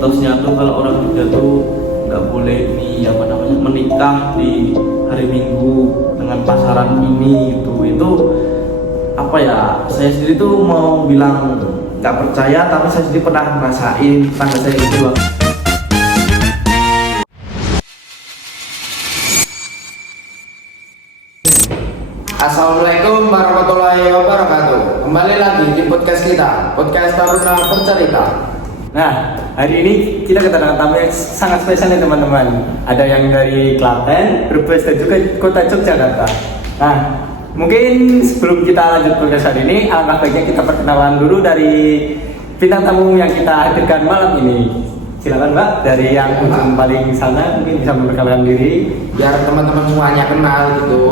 mitosnya tuh kalau orang Jogja tuh nggak boleh menikah di hari Minggu dengan pasaran ini gitu. Itu apa ya, saya sendiri tuh mau bilang nggak percaya, tapi saya sendiri pernah ngerasain tangga saya gitu loh. Assalamualaikum warahmatullahi wabarakatuh. Kembali lagi di podcast kita, podcast Taruna Bercerita. Nah, hari ini kita kedatangan tamu yang sangat spesial nih teman-teman. Ada yang dari Klaten, Brebes, dan juga kota Yogyakarta. Nah, mungkin sebelum kita lanjut podcast hari ini, alangkah baiknya kita perkenalan dulu dari bintang tamu yang kita hadirkan malam ini. Silakan Mbak, dari yang ujung paling sana mungkin bisa memperkenalkan diri. Biar teman-teman semuanya kenal gitu.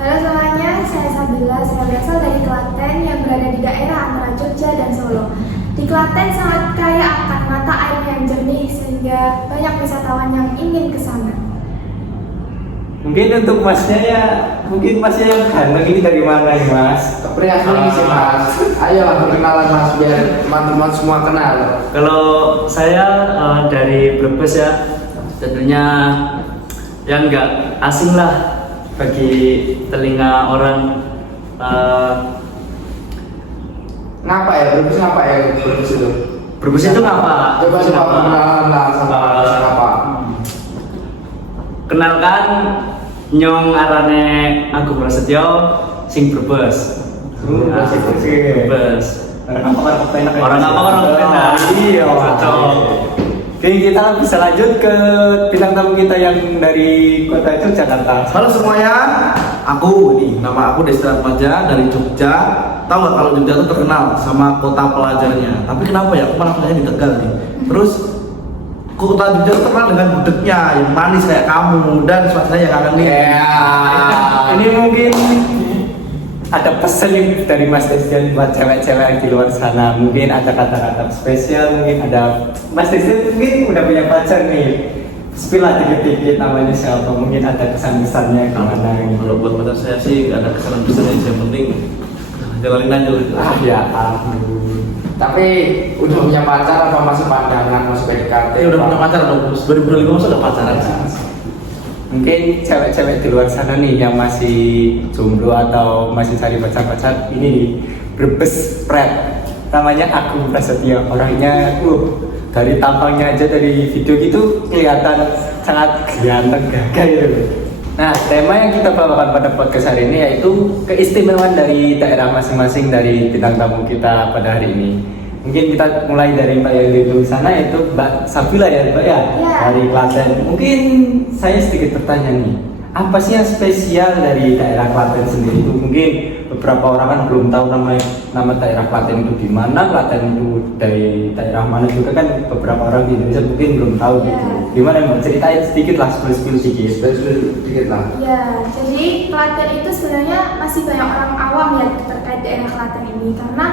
Halo semuanya, saya Sabila, saya berasal dari Klaten yang berada di daerah antara Jogja dan Solo. Di Klaten sangat kaya akan mata air yang jernih sehingga banyak wisatawan yang ingin ke sana. Mungkin untuk masnya ya, mungkin masnya yang ganteng ini dari mana ya Mas? Keprihatin sih Mas. Ayolah perkenalan Mas biar teman-teman semua kenal. Kalau saya dari Brebes ya, tentunya yang nggak asing lah bagi telinga orang. Ngapa ya? Brebes ngapa ya? Brebes itu? Brebes itu ngapa? Coba perkenalan lah sama apa? Kenalkan, nyong arane Agung Prasetyo sing Brebes. Brebes. Orang apa orang kepenak. Iya, cocok. Oke, kita bisa lanjut ke bintang tamu kita yang dari kota Yogyakarta. Halo semuanya, nama aku Desta Atmaja dari Jogja. Tahu nggak kalau Jogja itu terkenal sama kota pelajarnya. Tapi kenapa ya? Aku malah punya di Tegal nih. Terus kota Jogja itu terkenal dengan gudegnya yang manis kayak kamu dan suasana yang ngangenin. Ini mungkin ada pesan nih dari Mas Destian buat cewek-cewek di luar sana. Mungkin ada kata-kata spesial, mungkin ada Mas Destian mungkin udah punya pacar nih. Spill lah dikit-dikit namanya siapa, mungkin ada kesan-kesannya gimana gitu. Kalau buat pacar saya sih nggak ada kesan besarnya, yang penting jalanin aja gitu. Ya ampun. Tapi udah punya pacar apa masih pandangan, masih PDKT? Udah punya pacar dong, 2025 masa udah pacaran. Mungkin cewek-cewek di luar sana nih yang masih jomblo atau masih cari pacar-pacar, ini nih Brebes Pret, namanya Agung Prasetyo. Orangnya dari tampangnya aja, dari video gitu kelihatan sangat ganteng gagah gitu. Nah, tema yang kita bawakan pada podcast hari ini yaitu keistimewaan dari daerah masing-masing dari bintang tamu kita pada hari ini. Mungkin kita mulai dari Mbak yang di sana, yaitu Mbak Sabila ya Mbak ya, dari Klaten. Mungkin saya sedikit bertanya nih, apa sih yang spesial dari daerah Klaten sendiri itu? Mungkin beberapa orang kan belum tahu nama daerah Klaten itu di mana, Klaten itu dari daerah mana juga kan, beberapa orang di Indonesia mungkin belum tahu gitu. Gimana Mbak, ceritain sedikit lah, spill Sedikit lah. Ya, jadi Klaten itu sebenarnya masih banyak orang awam ya terkait daerah Klaten ini, karena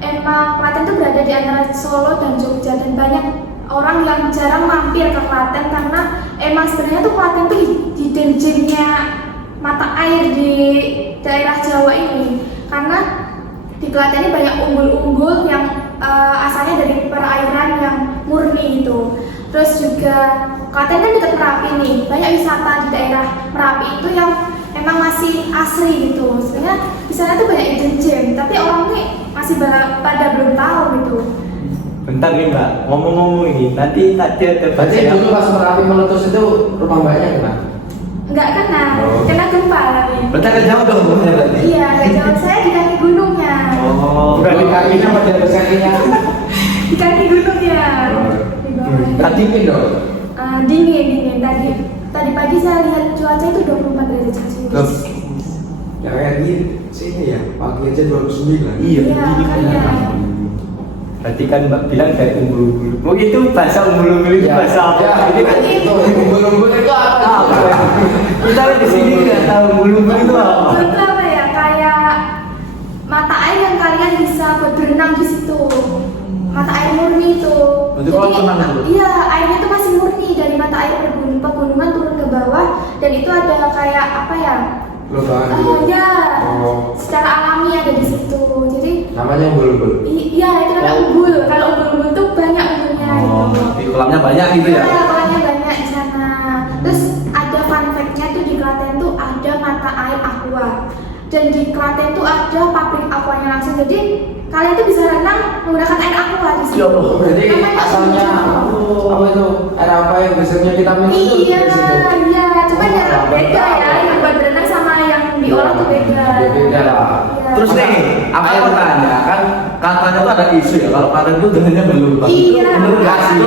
emang Klaten itu berada di antara Solo dan Jogja, dan banyak orang yang jarang mampir ke Klaten karena emang sebenarnya tuh Klaten tuh hidden gem-nya mata air di daerah Jawa ini, karena di Klaten ini banyak umbul-umbul yang asalnya dari perairan yang murni gitu. Terus juga Klaten kan dekat Merapi nih, banyak wisata di daerah Merapi itu yang emang masih asli gitu. Sebenarnya di sana tuh banyak hidden gem, tapi orang nih masih pada belum tahu gitu. Bentar nih Mbak, ngomong-ngomong ini, nanti tadi ada Berarti dulu pas Merapi meletus itu rumah mbaknya kena? Enggak kena gempa tapi. Berarti agak jauh dong rumahnya berarti. Iya, agak jauh. Saya di kaki gunungnya. Bukan di kakinya apa di atas kakinya? Di kaki gunungnya. Di bawah. Tadi dingin dong? Dingin. Tadi pagi saya lihat cuaca itu 24 derajat Celcius. Ya kayak di sini ya, pagi aja 29. Iya, Iya, makanya. Berarti kan Mbak bilang kayak umbul-umbul. Oh itu bahasa umbul-umbul itu bahasa apa? Ya, Ini kan itu umbul-umbul itu apa? kita di sini nggak tahu umbul-umbul itu apa. Itu apa ya? Kayak mata air yang kalian bisa buat berenang di situ. Mata air murni itu. Berarti kalau tenang itu? Iya, airnya itu masih murni dari mata air pegunungan turun ke bawah, dan itu ada kayak apa ya? Lubangan gitu. Ya, Oh. secara alami ada di situ. Jadi Namanya umbul-umbul. iya itu namanya umbul. Kalau umbul-umbul tuh banyak umbulnya Oh, gitu. di kolamnya banyak gitu ya. Iya, kolamnya banyak di sana. Terus ada fun fact-nya tuh di Klaten tuh ada mata air aqua. Dan di Klaten tuh ada pabrik aquanya langsung. Jadi kalian tuh bisa renang menggunakan air aqua di sini. Ya Allah, Berarti Namanya asalnya umbul. apa itu? Air apa yang biasanya kita minum itu Iya, di situ? iya, cuma ya beda ya, yang buat berenang sama yang diolah tuh beda. Beda lah. Iya. Terus nih, aku mau tanya kan katanya tuh ada isu ya kalau Klaten itu dengannya berlubang. Iya. Bener nggak sih?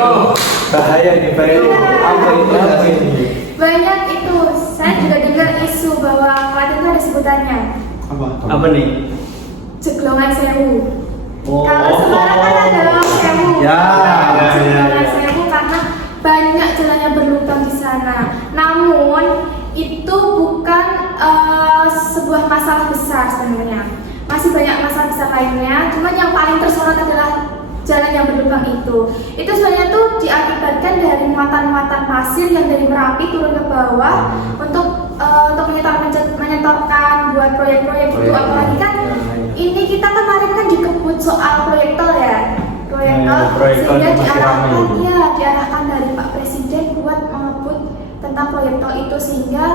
Bahaya nih, bahaya. Iya. Apa itu? Apa ini? Banyak itu, saya juga dengar isu bahwa Klaten itu ada sebutannya Apa nih? Jeglongan Sewu. Oh. Kalau Semarang kan ada Lawang Sewu. Ya, Jeglongan Sewu karena banyak jalannya berlubang di sana. Namun itu bukan sebuah masalah besar sebenarnya. Masih banyak masalah besar lainnya. Cuman yang paling tersorot adalah jalan yang berlubang itu. Itu sebenarnya tuh diakibatkan dari muatan-muatan pasir yang dari Merapi turun ke bawah untuk menyetorkan buat proyek-proyek itu. Proyek. Apalagi kan ini kita kemarin kan dikebut soal proyektor ya. Proyektor Proyektor sehingga itu masih ramai diarahkan itu. ya diarahkan dari Pak Presiden buat mengebut tentang proyektor itu sehingga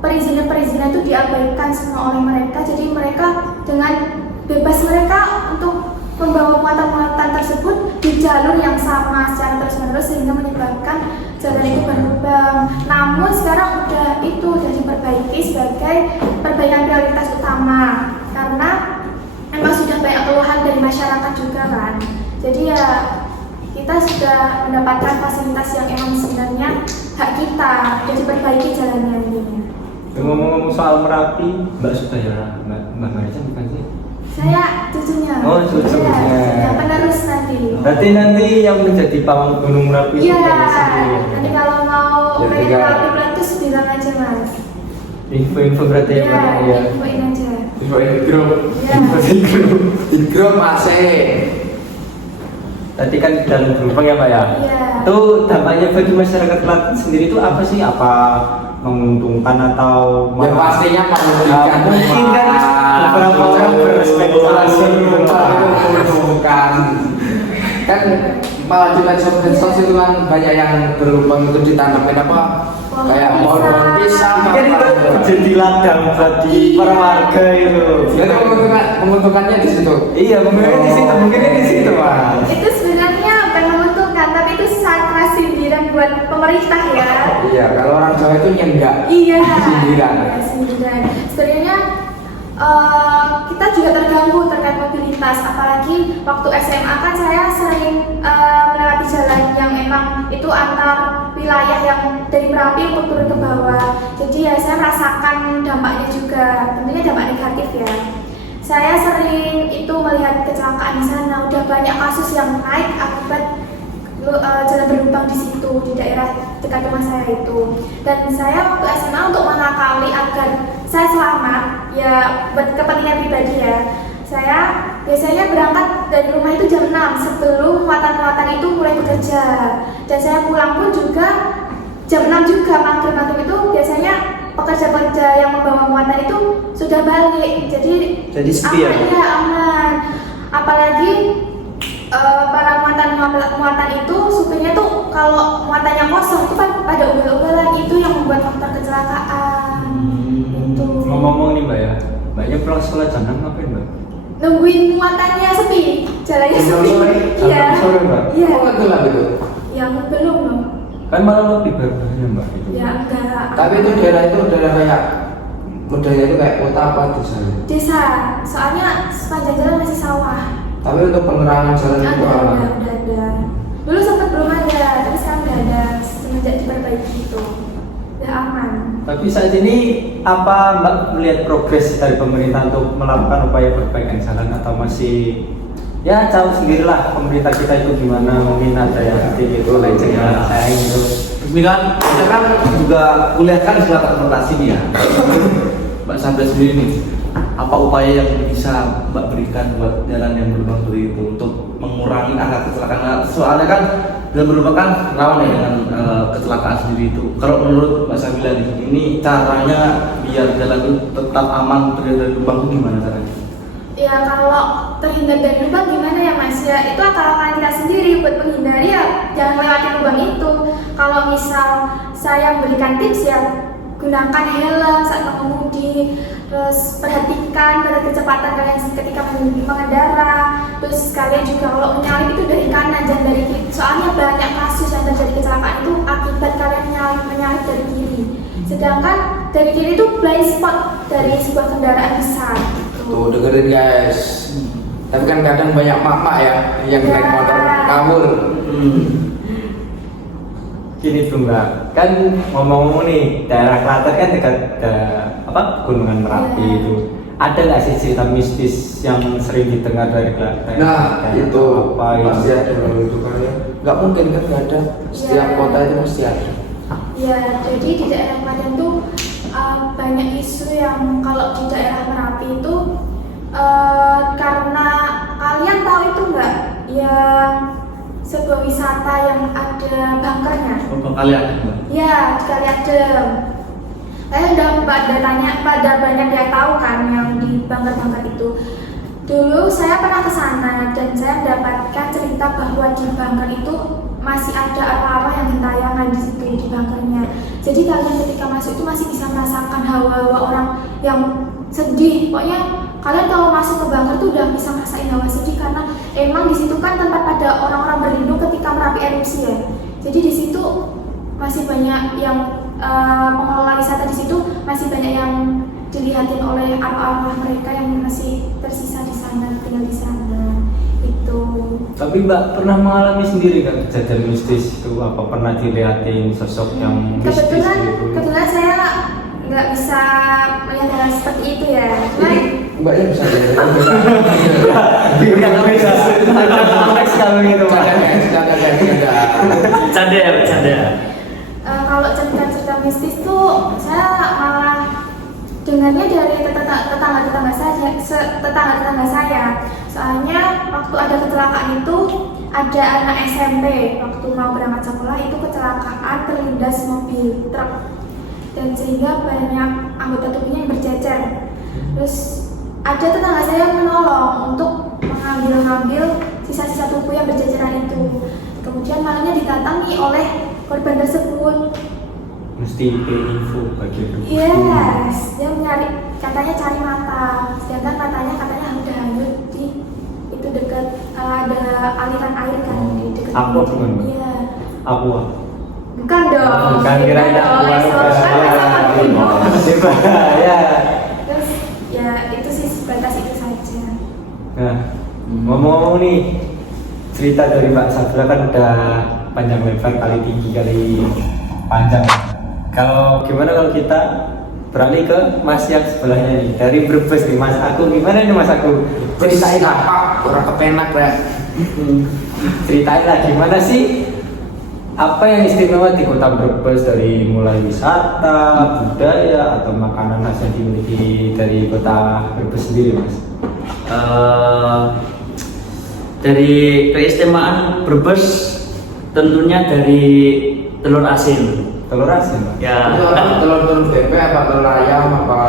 perizinan itu diabaikan semua oleh mereka. Jadi mereka dengan bebas mereka untuk membawa muatan-muatan tersebut di jalur yang sama secara terus-menerus sehingga menyebabkan jalan itu berlubang. Namun sekarang udah diperbaiki sebagai perbaikan prioritas utama karena memang sudah banyak keluhan dari masyarakat juga kan. Jadi ya kita sudah mendapatkan fasilitas yang emang sebenarnya hak kita, sudah diperbaiki jalannya ini. Ngomong-ngomong soal Merapi, Mbak suka ya, Mbak Marica bukan sih? Saya cucunya. Oh, cucunya. Ya, penerus nanti. Berarti nanti yang menjadi pawang Gunung Merapi itu Iya, dari sini. nanti kalau mau Ya, pengen tiga. Merapi Meletus bilang aja mas. Info-info berarti yang Iya, mana ya? infoin aja. Info grup. Iya. Di grup masih. Tadi kan dalam gelombang ya Pak ya? Iya. Itu dampaknya bagi masyarakat Klaten sendiri itu apa sih? Apa menguntungkan atau Ya pastinya menguntungkan. mungkin kan beberapa orang berspekulasi gitu loh. Bukan. Kan malah di medsos itu kan banyak yang berlubang itu ditanamin apa? Pohon Kayak pohon pisang. Kan itu jadi ladang bagi para warga itu. Jadi menguntungkannya di situ. Iya, mungkin di situ, mungkinnya di situ Mas. Itu sebenarnya bukan menguntungkan, tapi itu sangat sindiran buat pemerintah ya. Iya, kalau orang Jawa itu nyenggak. Iya. Sindiran. Iya, sindiran. Sebenarnya kita juga terganggu terkait mobilitas, apalagi waktu SMA kan saya sering melewati jalan yang emang itu antar wilayah yang dari Merapi untuk turun ke bawah. Jadi ya saya merasakan dampaknya juga, tentunya dampak negatif ya. Saya sering itu melihat kecelakaan di sana, udah banyak kasus yang naik akibat jalan berlubang di situ di daerah dekat rumah saya itu. Dan saya waktu SMA untuk mengakali agar saya selamat, ya buat kepentingan pribadi ya. Saya biasanya berangkat dari rumah itu jam 6 sebelum muatan-muatan itu mulai bekerja. Dan saya pulang pun juga jam 6 juga, maghrib itu biasanya pekerja-pekerja yang membawa muatan itu sudah balik. Jadi sepi ya? aman, ya aman. Apalagi para muatan itu supirnya tuh kalau muatannya kosong itu kan pada ugal-ugalan, itu yang membuat faktor kecelakaan. Itu. Ngomong-ngomong nih Mbak ya, Mbaknya pulang sekolah jam 6 ngapain Mbak? Nungguin muatannya sepi, jalannya sepi. Iya. Jam sore Mbak? Iya. Oh, betul lah itu. Yang belum loh. Kan malah lebih berbahaya Mbak itu. Ya enggak. Tapi itu daerah kayak modelnya itu kayak kota apa desa? Desa, soalnya sepanjang jalan masih sawah. Tapi untuk penerangan jalan itu Udah aman. ada. Dulu sempat belum ada, tapi sekarang udah ada semenjak diperbaiki itu. Udah aman. Tapi saat ini apa Mbak melihat progres dari pemerintah untuk melakukan upaya perbaikan jalan atau masih ya tahu sendirilah pemerintah kita itu gimana, mungkin ada yang seperti itu leceng ya saya gitu. Ini kan kita kan juga kuliah kan istilah transportasi nih ya. Mbak Sandra sendiri nih, apa upaya yang bisa Mbak berikan buat jalan yang berlubang seperti itu untuk mengurangi angka kecelakaan? Soalnya kan dan merupakan rawan ya dengan kecelakaan sendiri itu. Kalau menurut Mbak Sabila nih, ini caranya biar jalan itu tetap aman terhindar dari lubang itu gimana caranya? Ya kalau terhindar dari lubang gimana ya Mas? Ya itu akal-akalan kita sendiri. Buat menghindari ya jangan melewati lubang itu. Kalau misal saya berikan tips ya gunakan helm saat mengemudi, terus perhatikan pada kecepatan kalian ketika mengendara, terus kalian juga kalau menyalip itu dari kanan jangan dari kiri. Soalnya banyak kasus yang terjadi kecelakaan itu akibat kalian menyalip dari kiri. Sedangkan dari kiri itu blind spot dari sebuah kendaraan besar. Tuh dengerin guys. Tapi kan kadang banyak mak-mak ya yang naik motor kabur. Gini tuh Mbak, kan ngomong-ngomong nih daerah Klaten kan dekat Gunungan Merapi Iya. itu. Ada nggak sih cerita mistis yang sering didengar dari Klaten? Nah Kayak itu apa pasti yang- ada kalau itu kan ya. Nggak mungkin kan nggak ada. Setiap Ya. kota itu mesti ada. Ya, jadi di daerah Klaten tuh banyak isu yang kalau di daerah Merapi itu karena kalian tahu itu nggak yang sebuah wisata yang ada bunkernya. Lubang kalian, Mbak? Ya, di Kali Adem. Saya udah pada banyak yang tahu kan yang di bunker-bunker itu. Dulu saya pernah ke sana dan saya mendapatkan cerita bahwa di bunker itu masih ada arwah-arwah yang gentayangan di situ di bunkernya. Jadi kalian ketika masuk itu masih bisa merasakan hawa-hawa orang yang sedih. Pokoknya kalian kalau masuk ke bunker tuh udah bisa ngerasain hawa sedih karena emang di situ kan tempat pada orang-orang berlindung ketika Merapi erupsi ya. Jadi di situ masih banyak yang pengelola wisata di situ masih banyak yang dilihatin oleh arwah-arwah mereka yang masih tersisa di sana, tinggal di sana. Itu. Tapi Mbak pernah mengalami sendiri kan kejadian mistis itu? Apa pernah dilihatin sosok yang mistis gitu? Kebetulan saya nggak bisa melihat hal seperti itu ya. Cuman Mbaknya bisa lihat. Bukan mistis, ada konteks kalau gitu Mbak. Canda guys. Canda ya, canda. kalau cerita-cerita mistis tuh saya malah dengarnya dari tetangga-tetangga saya. Soalnya waktu ada kecelakaan itu ada anak SMP waktu mau berangkat sekolah itu kecelakaan terlindas mobil truk dan sehingga banyak anggota tubuhnya yang berjejer. Terus ada tetangga saya yang menolong untuk mengambil sisa-sisa tubuh yang berjejeran itu. Kemudian malahnya didatangi oleh korban tersebut. Mesti info bagian itu. Yes, dia katanya cari mata, sedangkan matanya katanya udah hanyut di itu dekat ada aliran air kan di dekat. Aqua bukan? Iya. Aqua. Bukan dong. Bukan kirain dong. Aqua. Ya. Terus ya itu sih sebatas itu saja. Nah, ngomong-ngomong nih, cerita dari Mbak Sabila kan udah panjang lebar kali tinggi kali panjang. Kalau gimana kalau kita beralih ke Mas yang sebelahnya nih dari Brebes nih Mas Aku, gimana nih Mas Aku? Ceritain lah, apa orang kepenak ya. ceritain lah gimana sih apa yang istimewa di kota Brebes dari mulai wisata, budaya atau makanan khas yang dimiliki dari kota Brebes sendiri Mas? Dari keistimewaan Brebes tentunya dari telur asin. Telur asin Mas? Ya. Itu orang telur bebek apa telur ayam apa?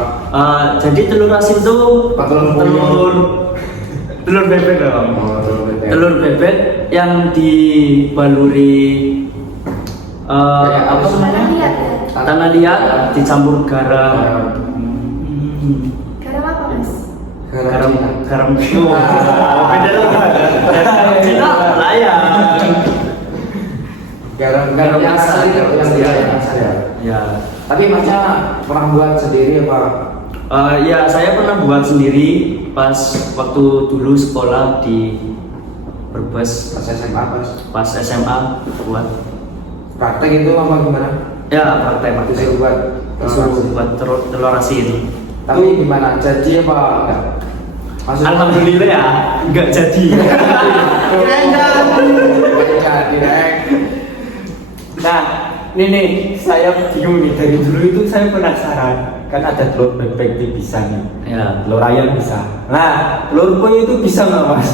Jadi telur asin itu Apa telur telur bebek dong. Oh, telur bebek. Telur bebek yang dibaluri Kayak apa apa namanya? Lihat ya. Tanah liat dicampur garam. Garam apa Mas? Garam garam itu. Beda lagi. Cina layar. Garam yang asli yang dia yang asli ya. Ya. Tapi Masnya pernah buat sendiri apa? Ya saya pernah buat sendiri pas waktu dulu sekolah di Brebes Pas SMA pas SMA buat praktek itu apa gimana? ya praktek Disuruh buat disuruh buat telur asin. Tapi gimana? Jadi apa enggak? Maksudnya Alhamdulillah ya nggak jadi. jadi Nah, nih saya bingung nih dari dulu itu saya penasaran kan ada telur bebek itu bisa nih, Ya. telur ayam bisa. Nah, telur puyuh itu bisa nggak Mas?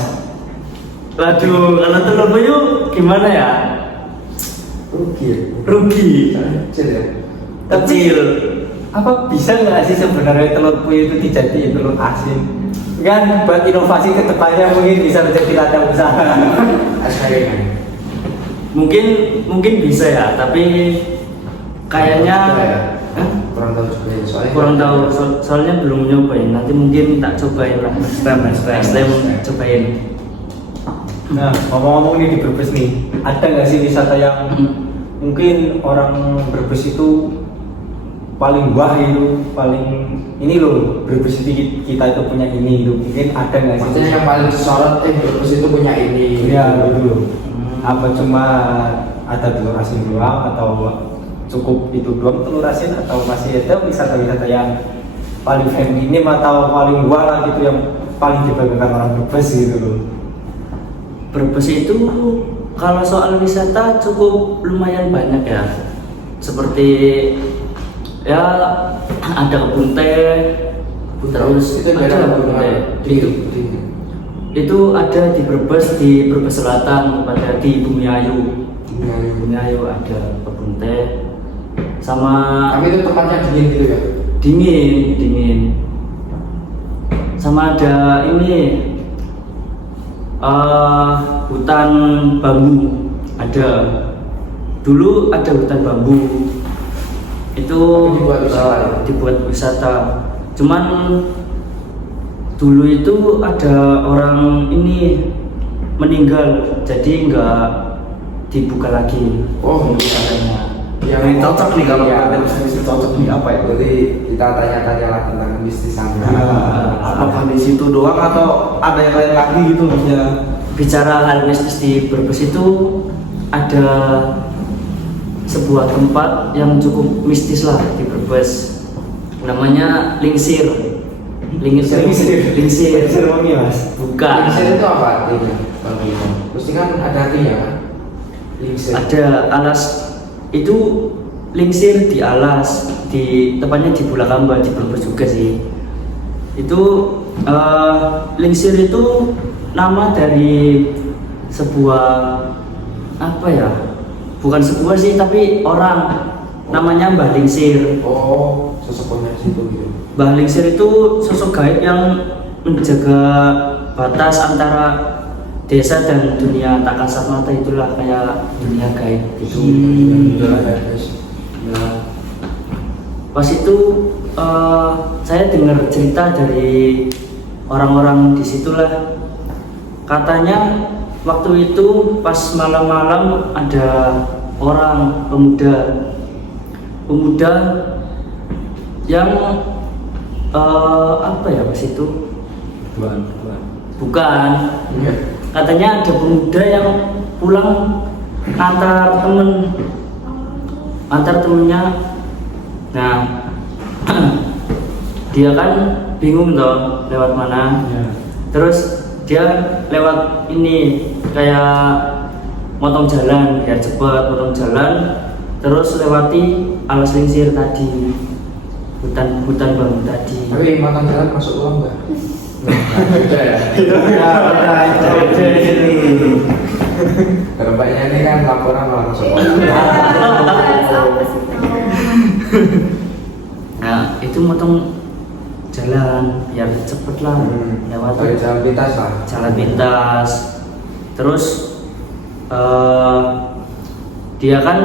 Waduh, kalau telur puyuh gimana ya? rugi. Kecil ya. Kecil. Apa bisa nggak sih sebenarnya telur puyuh itu dijadiin telur asin? Kan buat inovasi kedepannya mungkin bisa menjadi ladang usaha. Eksperimen. Mungkin bisa ya, tapi kayaknya Hah? Kurang tahu juga ya, soalnya kurang tahu soalnya belum nyobain. Nanti mungkin tak cobain lah. Next time cobain. Nah, ngomong-ngomong nih di Brebes nih, ada nggak sih wisata yang mungkin orang Brebes itu paling wah itu, paling ini loh, Brebes itu kita itu punya ini itu, mungkin ada nggak sih? maksudnya yang paling disorot Brebes itu punya ini. Iya gitu loh. Apa cuma ada telur asin doang atau cukup itu doang telur asin, atau masih ada wisata-wisata yang paling feminim atau paling wah lah gitu yang paling dibanggakan orang Brebes gitu loh? Brebes itu kalau soal wisata cukup lumayan banyak ya. Seperti ya ada kebun teh, terus itu beda ada kebun teh. Itu ada di Brebes Selatan, tepatnya di Bumiayu. Bumiayu ada kebun teh. Sama Tapi itu tempatnya dingin gitu ya. dingin. Sama ada ini hutan bambu ada. Dulu ada hutan bambu itu dibuat wisata. Cuman dulu itu ada orang ini meninggal, jadi nggak dibuka lagi wisatanya. Ini cocok nih kalau ya, bisnis cocok nih apa ya? Jadi kita tanya-tanya lah tentang bisnis Anda. Apakah di situ doang atau ada yang lain lagi gitu maksudnya? Bicara hal mistis di Brebes itu ada sebuah tempat yang cukup mistis lah di Brebes, namanya Lingsir. Lingsir wangi mas? bukan. Lingsir itu apa artinya? Mesti kan ada artinya kan? Lingsir. Ada alas, itu lingsir di alas, di tepatnya di Bulakamba, di Brebes juga sih. Itu lingsir itu nama dari sebuah apa ya? Bukan sebuah sih, tapi orang namanya Mbah Lingsir. Oh, sosok dari situ gitu. Mbah Lingsir itu sosok gaib yang menjaga batas antara desa dan dunia tak kasat mata, itulah kayak dunia gaib gitu. Ya. Pas itu saya dengar cerita dari orang-orang di situlah, katanya waktu itu pas malam-malam ada orang pemuda yang apa ya pas itu? Bukan. Iya. Katanya ada pemuda yang pulang antar temennya. Nah, dia kan bingung toh lewat mana. Ya. Terus dia lewat ini kayak motong jalan biar cepat, motong jalan terus lewati alas lingsir tadi, hutan bambu tadi. Tapi makan jalan masuk uang nggak? Beda ya. Terbaiknya ini kan laporan malah masuk uang. Nah itu motong jalan biar cepet lah lewat Dari jalan pintas lah. jalan pintas. Terus dia kan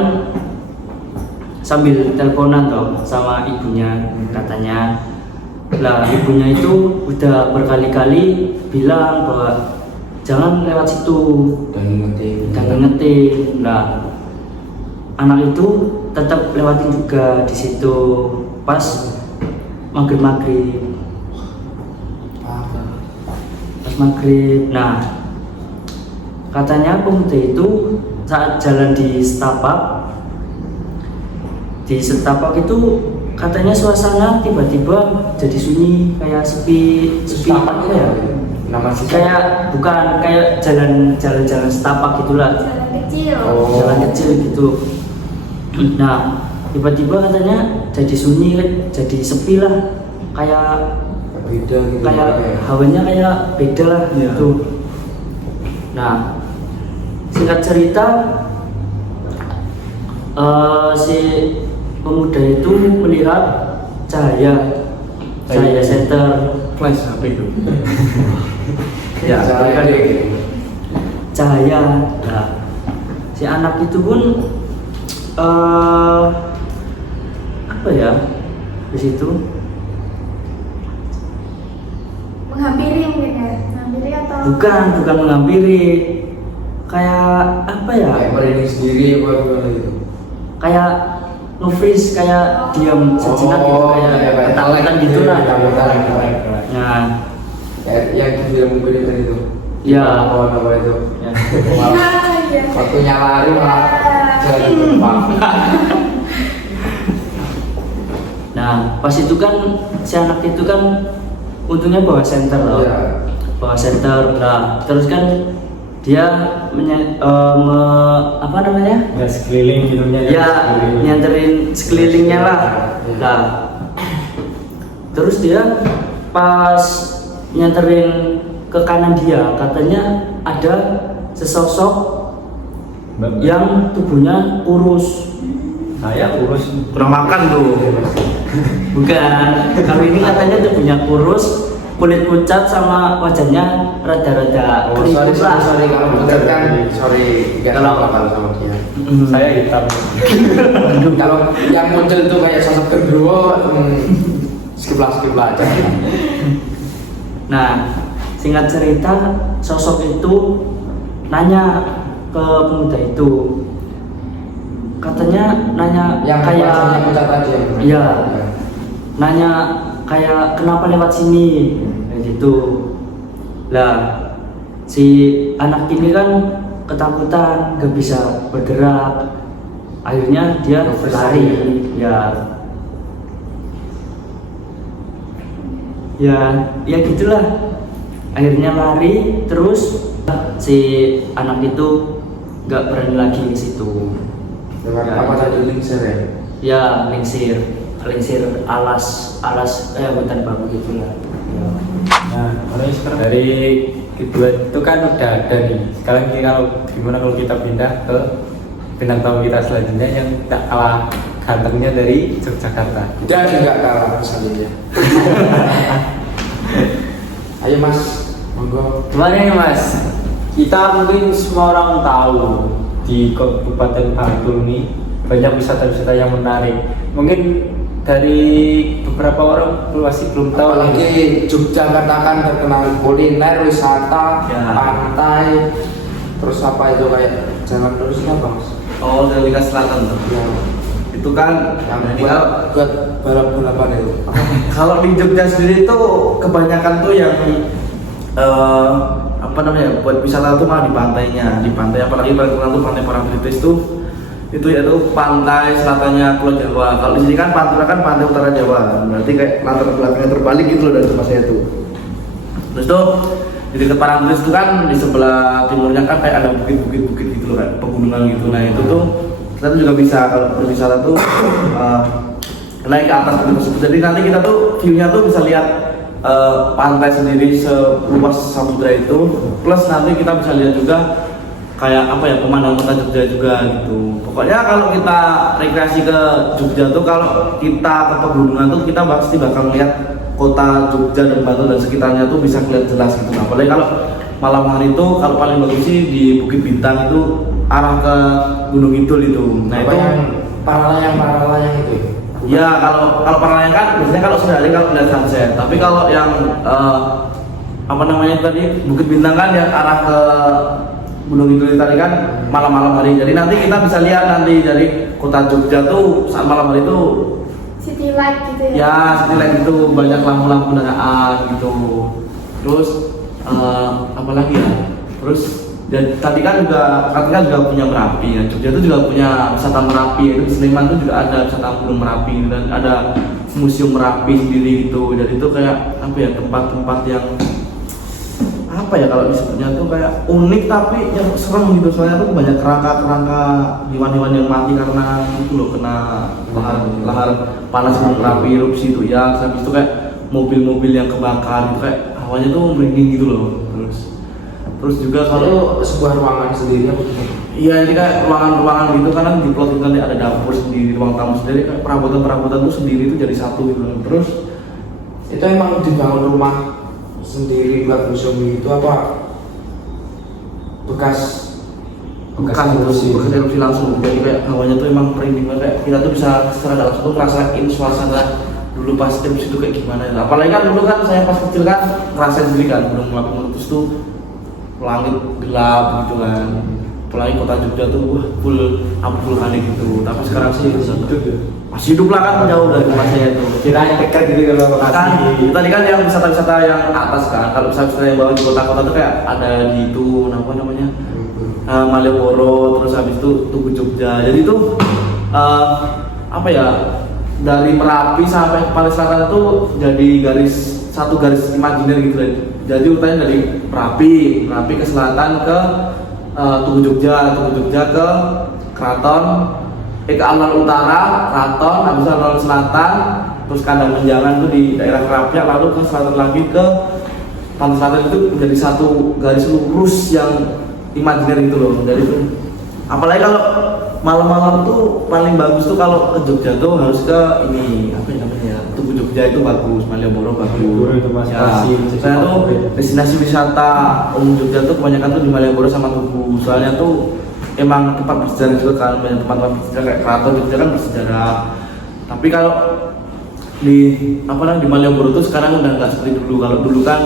sambil teleponan toh sama ibunya, katanya lah ibunya itu udah berkali-kali bilang bahwa jangan lewat situ, Dan ngingetin. Nah anak itu tetap lewatin juga di situ pas maghrib. Pas maghrib. Nah katanya pemuda itu saat jalan di setapak itu katanya suasana tiba-tiba jadi sunyi, kayak sepi apa ya? Nama sih. Kayak bukan kayak jalan setapak gitulah, Jalan kecil. Oh. jalan kecil gitu. Nah tiba-tiba katanya jadi sunyi, jadi sepi lah, kayak Beda gitu. kayak hawanya kayak beda lah Iya. gitu. Nah singkat cerita si pemuda itu melihat cahaya center flash HP itu. Ya, Cara kan ide. cahaya. Nah, si anak itu pun apa ya di situ Menghampiri mungkin ya, menghampiri atau bukan menghampiri, kayak apa ya, Kayak merinding sendiri apa gimana gitu. kayak nge-freeze, kayak diam sejenak gitu, kayak ketakutan gitu lah. Nah, Kayak yang di film gue itu. Ya. Apa itu? ya. iya. Waktunya lari malah jalan depan. Nah, pas itu kan si anak itu kan untungnya bawa center loh. Iya. Bawa center. Nah, terus kan dia apa namanya? Ya sekeliling gitu Ya, nyanterin sekelilingnya lah. Iya. Nah, terus dia pas nyanterin ke kanan dia, katanya ada sesosok yang tubuhnya kurus. saya kurus. kurang makan tuh. Bukan, kalau ini katanya tubuhnya kurus, kulit pucat sama wajahnya rada-rada Oh, sorry, keriput lah. sorry kalau bener kan, sorry nggak Kalau- salah kalau sama dia. Saya hitam. Kalau yang muncul tuh kayak sosok gendruwo, skip lah aja. Nah, singkat cerita, sosok itu nanya ke pemuda itu, katanya nanya Yang kayak wajahnya pucat tadi yang Iya. nanya kayak kenapa lewat sini kayak gitu. Lah si anak ini kan ketakutan, gak bisa bergerak, akhirnya dia lari. Ya gitulah, akhirnya lari. Terus si anak itu gak berani lagi ke situ. Dengan apa tadi lingsir ya? Ya lingsir alas hutan bambu gitulah. Ya. Nah, mulai sekarang dari kedua itu kan udah ada nih. Sekarang gimana kalau kita pindah ke bintang tamu kita selanjutnya yang tak kalah gantengnya dari Yogyakarta. Dan nggak kalah selanjutnya. Ayo Mas, monggo. Gimana nih Mas? Kita mungkin semua orang tahu di Kabupaten Bantul ini banyak wisata-wisata yang menarik. Mungkin dari beberapa orang masih belum tahu. Apalagi Yogyakarta kan terkenal kuliner, wisata, Ya. pantai, terus apa itu kayak jalan terusnya apa Mas? Oh, dari Liga Selatan tuh. Ya, Itu kan yang jadi buat balap-balapan itu. kalau di Jogja sendiri tuh kebanyakan tuh yang apa namanya, buat wisata tuh malah di pantainya, di pantai, apalagi paling terkenal tuh pantai Parangtritis tuh. Itu yaitu pantai selatannya Pulau Jawa. Kalau di sini kan Pantura kan pantai utara Jawa, berarti kayak latar belakangnya terbalik gitu loh dari tempat saya tuh. Terus tuh di dekat Parangtritis itu kan di sebelah timurnya kan kayak ada bukit-bukit gitu loh, kayak pegunungan gitu. Nah itu tuh kita tuh juga bisa kalau berwisata tuh naik ke atas bukit tersebut. Jadi nanti kita tuh view-nya tuh bisa lihat pantai sendiri seluas samudra itu, plus nanti kita bisa lihat juga kayak apa ya, pemandangan kota Jogja juga gitu. Pokoknya kalau kita rekreasi ke Jogja tuh, kalau kita ke pegunungan tuh kita pasti bakal lihat kota Jogja dan Bantul dan sekitarnya tuh bisa kelihatan jelas gitu. Apalagi kalau malam hari itu, kalau paling bagus sih di Bukit Bintang itu arah ke Gunung Kidul itu. Nah Apa itu yang paralayang itu? ya, kalau paralayang kan biasanya kalau sore hari kalau melihat sunset. Tapi kalau yang apa namanya tadi Bukit Bintang kan yang arah ke Gunung Kidul tadi kan malam-malam hari. Jadi nanti kita bisa lihat nanti dari kota Jogja tuh saat malam hari itu city light gitu ya? ya seperti itu, banyak lampu-lampu neonaan gitu. Terus apa lagi ya? Terus dan tadi kan juga katanya juga punya Merapi ya. Jogja itu juga punya wisata Merapi, itu di Sleman itu juga ada wisata Gunung Merapi dan ada museum Merapi sendiri gitu. Jadi itu kayak apa ya, tempat-tempat yang apa ya kalau disebutnya tuh kayak unik tapi yang serem gitu, soalnya tuh banyak kerangka hewan-hewan yang mati karena itu loh, kena lahar panas gunung Merapi erupsi itu ya. Habis itu kayak mobil-mobil yang kebakar itu kayak hawanya tuh merinding gitu loh. Terus juga kalau Kalau sebuah ruangan sendiri apa gimana? Iya, ini kayak ruangan-ruangan gitu kan di plot itu nanti ada dapur sendiri, ruang tamu sendiri, kayak perabotan-perabotan itu sendiri itu jadi satu gitu. Terus Itu emang dibangun rumah sendiri buat zombie itu apa? Bekas bukan erupsi. erupsi langsung, jadi kayak hawanya tuh emang merinding banget, kayak kita tuh bisa secara langsung tuh ngerasain suasana dulu pas erupsi itu kayak gimana ya. Apalagi kan dulu kan saya pas kecil kan ngerasain sendiri kan, belum meletus tuh langit gelap gitu kan. Apalagi kota Jogja tuh wah full abu vulkanik gitu. Tapi sekarang sih masih hidup lah kan, jauh dari rumah saya itu. Kiranya dekat gitu kalau Kan lokasi. tadi kan yang wisata-wisata yang atas kan, kalau wisata yang bawah di kota-kota tuh kayak ada di itu apa namanya Malioboro, terus habis itu Tugu Jogja. Jadi itu apa ya, dari Merapi sampai paling selatan itu jadi satu garis imajiner gitu kan. Jadi urutannya dari Merapi ke selatan ke Tugu Jogja ke Keraton, ke alun utara, Keraton, habis itu alun selatan, terus Kandang Menjangan tuh di daerah Kerapiak, lalu ke selatan lagi ke Pantai Selatan. Itu menjadi satu garis lurus yang imajiner gitu loh. Dari itu apalagi kalau malam-malam tuh paling bagus tuh kalau ke Jogja tuh harus ke ini apa namanya Tugu Jogja itu bagus, Malioboro bagus. Malioboro itu Mas, Ya, masih saya tuh favorit. destinasi wisata Jogja tuh kebanyakan tuh di Malioboro sama Tugu. Soalnya tuh emang tempat bersejarah juga kan, banyak tempat bersejarah kayak Keraton Jogja kan bersejarah. Tapi kalau di apa namanya di Malioboro tuh sekarang udah nggak seperti dulu. Kalau dulu kan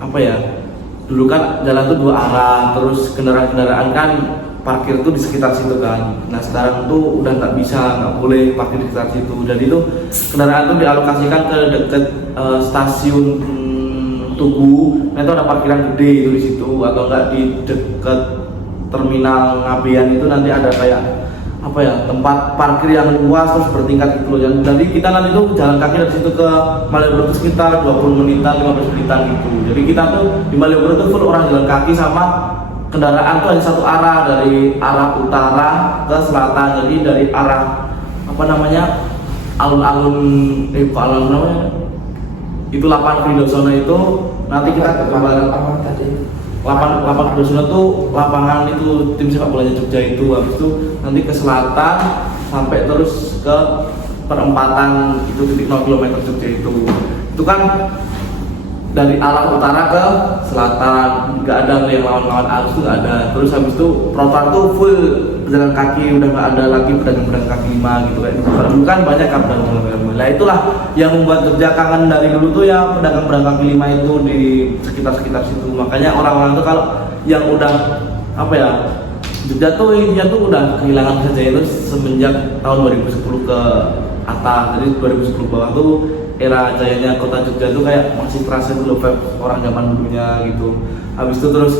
apa ya? Dulu kan jalan tuh dua arah, terus kendaraan-kendaraan kan parkir tuh di sekitar situ kan. Nah sekarang tuh udah nggak bisa, nggak boleh parkir di sekitar situ. Jadi tuh kendaraan tuh dialokasikan ke deket stasiun Tugu. Nah itu ada parkiran gede itu di situ, atau enggak di deket terminal Ngabean itu nanti ada kayak apa ya, tempat parkir yang luas terus bertingkat gitu loh. Jadi kita nanti tuh jalan kaki dari situ ke Malioboro itu sekitar 20 menitan, 15 menitan gitu. Jadi kita tuh di Malioboro tuh full orang jalan kaki sama kendaraan tuh hanya satu arah, dari arah utara ke selatan. Jadi dari arah apa namanya alun-alun kok alun namanya itu lapangan Kridosono itu nanti kita ke barat. apa tadi? Lapangan Kridosono tuh lapangan itu tim sepak bolanya Jogja itu. Habis itu nanti ke selatan sampai terus ke perempatan itu titik 0 km Jogja itu kan dari arah utara ke selatan, nggak ada yang lawan-lawan arus tuh nggak ada. Terus habis itu trotoar tuh full berjalan kaki, udah nggak ada lagi pedagang-pedagang kaki lima gitu kayak. Dulu kan banyak kan pedagang-pedagang kaki lima. Nah itulah yang membuat Jogja kangen dari dulu tuh ya pedagang-pedagang kaki lima itu di sekitar situ. Makanya orang-orang tuh kalau yang udah apa ya, Jogja tuh intinya tuh udah kehilangan saja itu semenjak tahun 2010 ke atas. Jadi 2010 bawah tuh era jayanya kota Jogja tuh kayak masih terasa dulu orang zaman dulunya gitu. Habis itu terus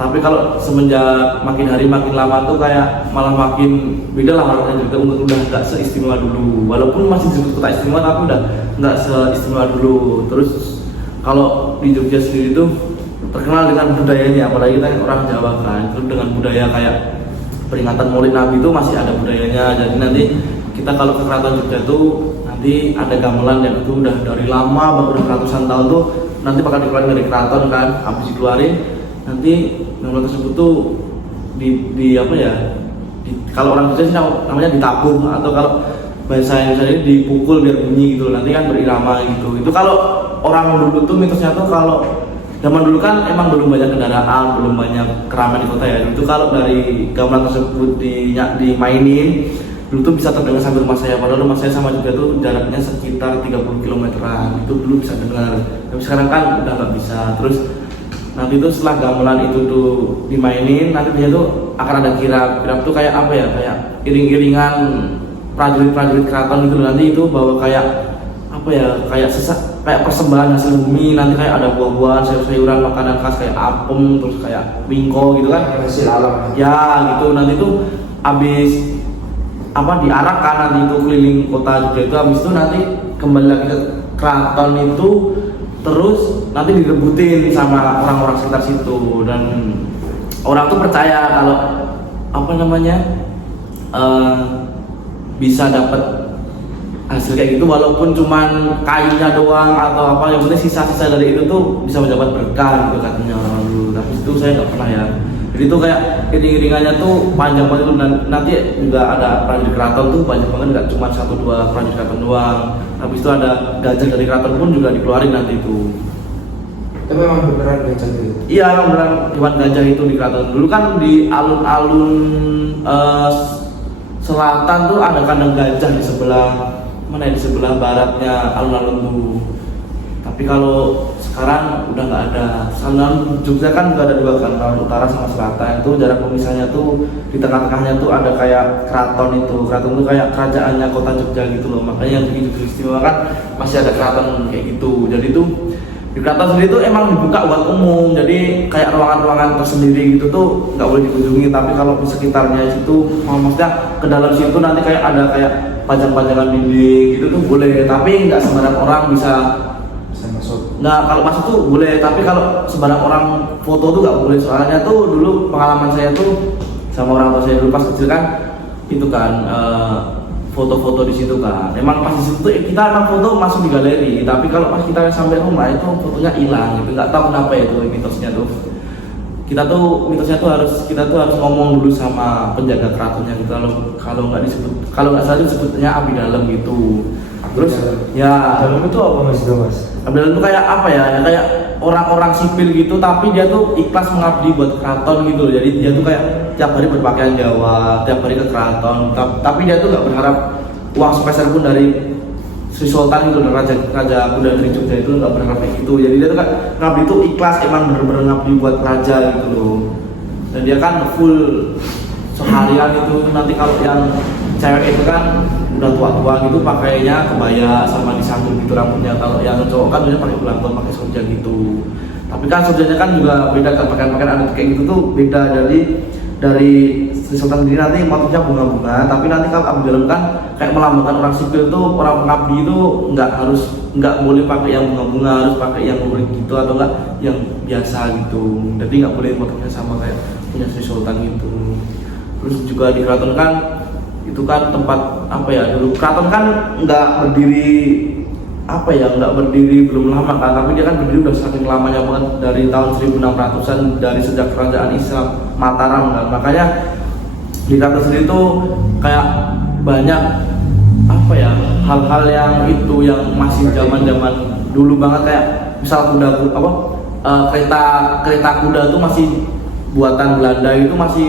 tapi kalau semenjak makin hari makin lama tuh kayak malah makin beda lah warnanya juga, udah nggak seistimewa dulu. Walaupun masih disebut kota istimewa tapi udah nggak seistimewa dulu. Terus kalau di Jogja sendiri tuh terkenal dengan budayanya, apalagi kita orang Jawa kan. Terus dengan budaya kayak peringatan Maulid Nabi itu masih ada budayanya. Jadi nanti kita kalau ke Keraton Jogja tuh nanti ada gamelan yang itu udah dari lama, udah ratusan tahun tuh nanti bakal dikeluarin dari keraton kan. Habis dikeluarin nanti gamelan tersebut tuh di apa ya, kalau orang Jogja sih namanya ditabung, atau kalau bahasa Indonesia ini dipukul biar bunyi gitu, nanti kan berirama gitu. Itu kalau orang dulu tuh mitosnya tuh kalau zaman dulu kan emang belum banyak kendaraan, belum banyak keramaian di kota ya. Itu kalau dari gamelan tersebut dimainin dulu tuh bisa terdengar sampai rumah saya. Padahal rumah saya sama juga tuh jaraknya sekitar 30 kilometeran. Itu dulu bisa dengar. Tapi sekarang kan udah nggak bisa. Terus nanti tuh setelah gamelan itu tuh dimainin, nanti biasanya tuh akan ada kirap. Kirap tuh kayak apa ya? Kayak iring-iringan prajurit-prajurit keraton gitu. Nanti itu bawa kayak apa ya? Kayak kayak persembahan hasil bumi. Nanti kayak ada buah-buahan, sayur-sayuran, makanan khas kayak apem, terus kayak wingko gitu kan. Hasil alam. Ya gitu. Nanti tuh abis apa diarahkan nanti itu keliling kota Jogja itu. Habis itu nanti kembali lagi ke keraton itu, terus nanti direbutin sama orang-orang sekitar situ. Dan orang tuh percaya kalau apa namanya bisa dapat hasil kayak gitu walaupun cuman kayunya doang atau apa, yang penting sisa-sisa dari itu tuh bisa mendapat berkah gitu katanya orang dulu. Tapi itu saya nggak pernah ya. Jadi tuh kayak iring-iringannya tuh panjang banget tuh, dan nanti juga ada prajurit keraton tuh banyak banget, nggak cuma 1-2 prajurit keraton doang. Habis itu ada gajah dari keraton pun juga dikeluarin nanti itu. Tapi memang beneran gajah gitu. Iya, emang beneran hewan gajah itu di keraton. Dulu kan di alun-alun selatan tuh ada kandang gajah di sebelah mana ya, di sebelah baratnya alun-alun tuh. Tapi kalau sekarang udah nggak ada. Alun-alun Jogja kan juga ada 2 kan, alun utara sama selatan. Itu jarak pemisahnya tuh di tengah-tengahnya tuh ada kayak keraton itu. Keraton tuh kayak kerajaannya kota Jogja gitu loh. Makanya yang begitu istimewa kan masih ada keraton kayak gitu. Jadi tuh di keraton sendiri tuh emang dibuka buat umum, jadi kayak ruangan-ruangan tersendiri gitu tuh nggak boleh dikunjungi. Tapi kalau di sekitarnya situ, maksudnya ke dalam situ nanti kayak ada kayak pajang-pajangan dinding gitu tuh boleh. Tapi nggak sembarang orang bisa masuk. Nah, kalau masuk tuh boleh, tapi kalau sembarang orang foto tuh nggak boleh. Soalnya tuh dulu pengalaman saya tuh sama orang tua saya dulu pas kecil kan, itu kan foto-foto di situ kan. Emang pas di situ tuh kita emang foto masuk di galeri, tapi kalau pas kita sampai rumah itu fotonya hilang gitu. Nggak tahu kenapa itu mitosnya tuh. Kita tuh harus ngomong dulu sama penjaga keratonnya gitu. Kalau nggak salah disebutnya abdi dalam gitu. Terus ya Dalam itu apa mas itu mas? abdi dalam itu kayak apa ya? Kayak orang-orang sipil gitu, tapi dia tuh ikhlas mengabdi buat keraton gitu. Jadi dia tuh kayak tiap hari berpakaian Jawa, tiap hari ke keraton. Tapi dia tuh nggak berharap uang sepeser pun dari Sri Sultan gitu, raja Kuda dari Jogja itu nggak berharap kayak gitu. Jadi dia tuh kan ngabdi itu ikhlas, emang bener-bener ngabdi buat raja gitu loh. Dan dia kan full seharian itu. Nanti kalau yang cewek itu kan udah tua-tua gitu pakainya kebaya sama disanggung gitu rambutnya. Kalau yang cowok kan biasanya pakai belangkon, pakai sorjan gitu. Tapi kan sorjannya kan juga beda kan, pakaian-pakaian adat kayak gitu tuh beda. Jadi dari Sri Sultan sendiri nanti motifnya bunga-bunga, tapi nanti kalau abdi dalam kan kayak melambangkan orang sipil tuh, orang pengabdi itu nggak boleh pakai yang bunga-bunga, harus pakai yang lurik gitu atau enggak yang biasa gitu. Jadi nggak boleh motifnya sama kayak punya Sri Sultan gitu. Terus juga di keraton kan itu kan tempat apa ya, dulu keraton kan nggak berdiri belum lama kan, tapi dia kan berdiri udah saking lamanya banget, dari tahun 1600-an, dari sejak kerajaan Islam Mataram kan. Makanya di keraton sendiri tuh kayak banyak apa ya, hal-hal yang masih zaman dulu banget, kayak misal kereta kuda tuh masih buatan Belanda, itu masih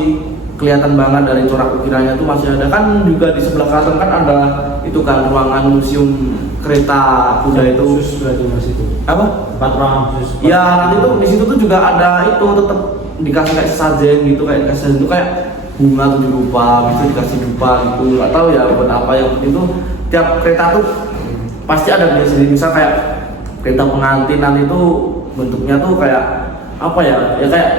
kelihatan banget dari corak ukirannya tuh masih ada kan. Juga di sebelah keraton kan ada itu kan ruangan museum kereta kuda itu. Khusus berarti mas itu? Apa? 4 ruangan khusus? Ya nanti tuh di situ tuh juga ada itu, tetap dikasih kayak sajen gitu, kayak sajen itu kayak bunga 7 rupa, bisa dikasih dupa gitu. Nggak tahu ya buat apa, yang penting tuh tiap kereta tuh pasti ada biasa sendiri. Misal kayak kereta pengantin nanti tuh bentuknya tuh kayak apa ya kayak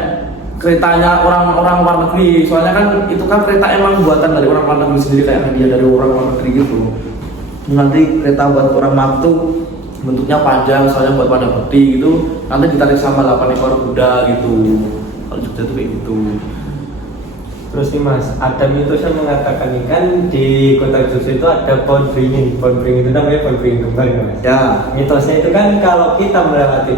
keretanya orang-orang luar negeri. Soalnya kan itu kan kereta emang buatan dari orang luar negeri sendiri, kayak hadiah dari orang luar negeri gitu. Nanti kereta buat orang Mak tuh bentuknya panjang, soalnya buat pada peti gitu. Nanti ditarik sama 8 ekor kuda gitu. Kalau Jogja tuh kayak gitu. Terus nih mas, ada mitos yang mengatakan nih kan di kota Jogja itu ada pohon beringin. Pohon beringin itu namanya pohon beringin kembar ya mas? Ya. Mitosnya itu kan kalau kita melewati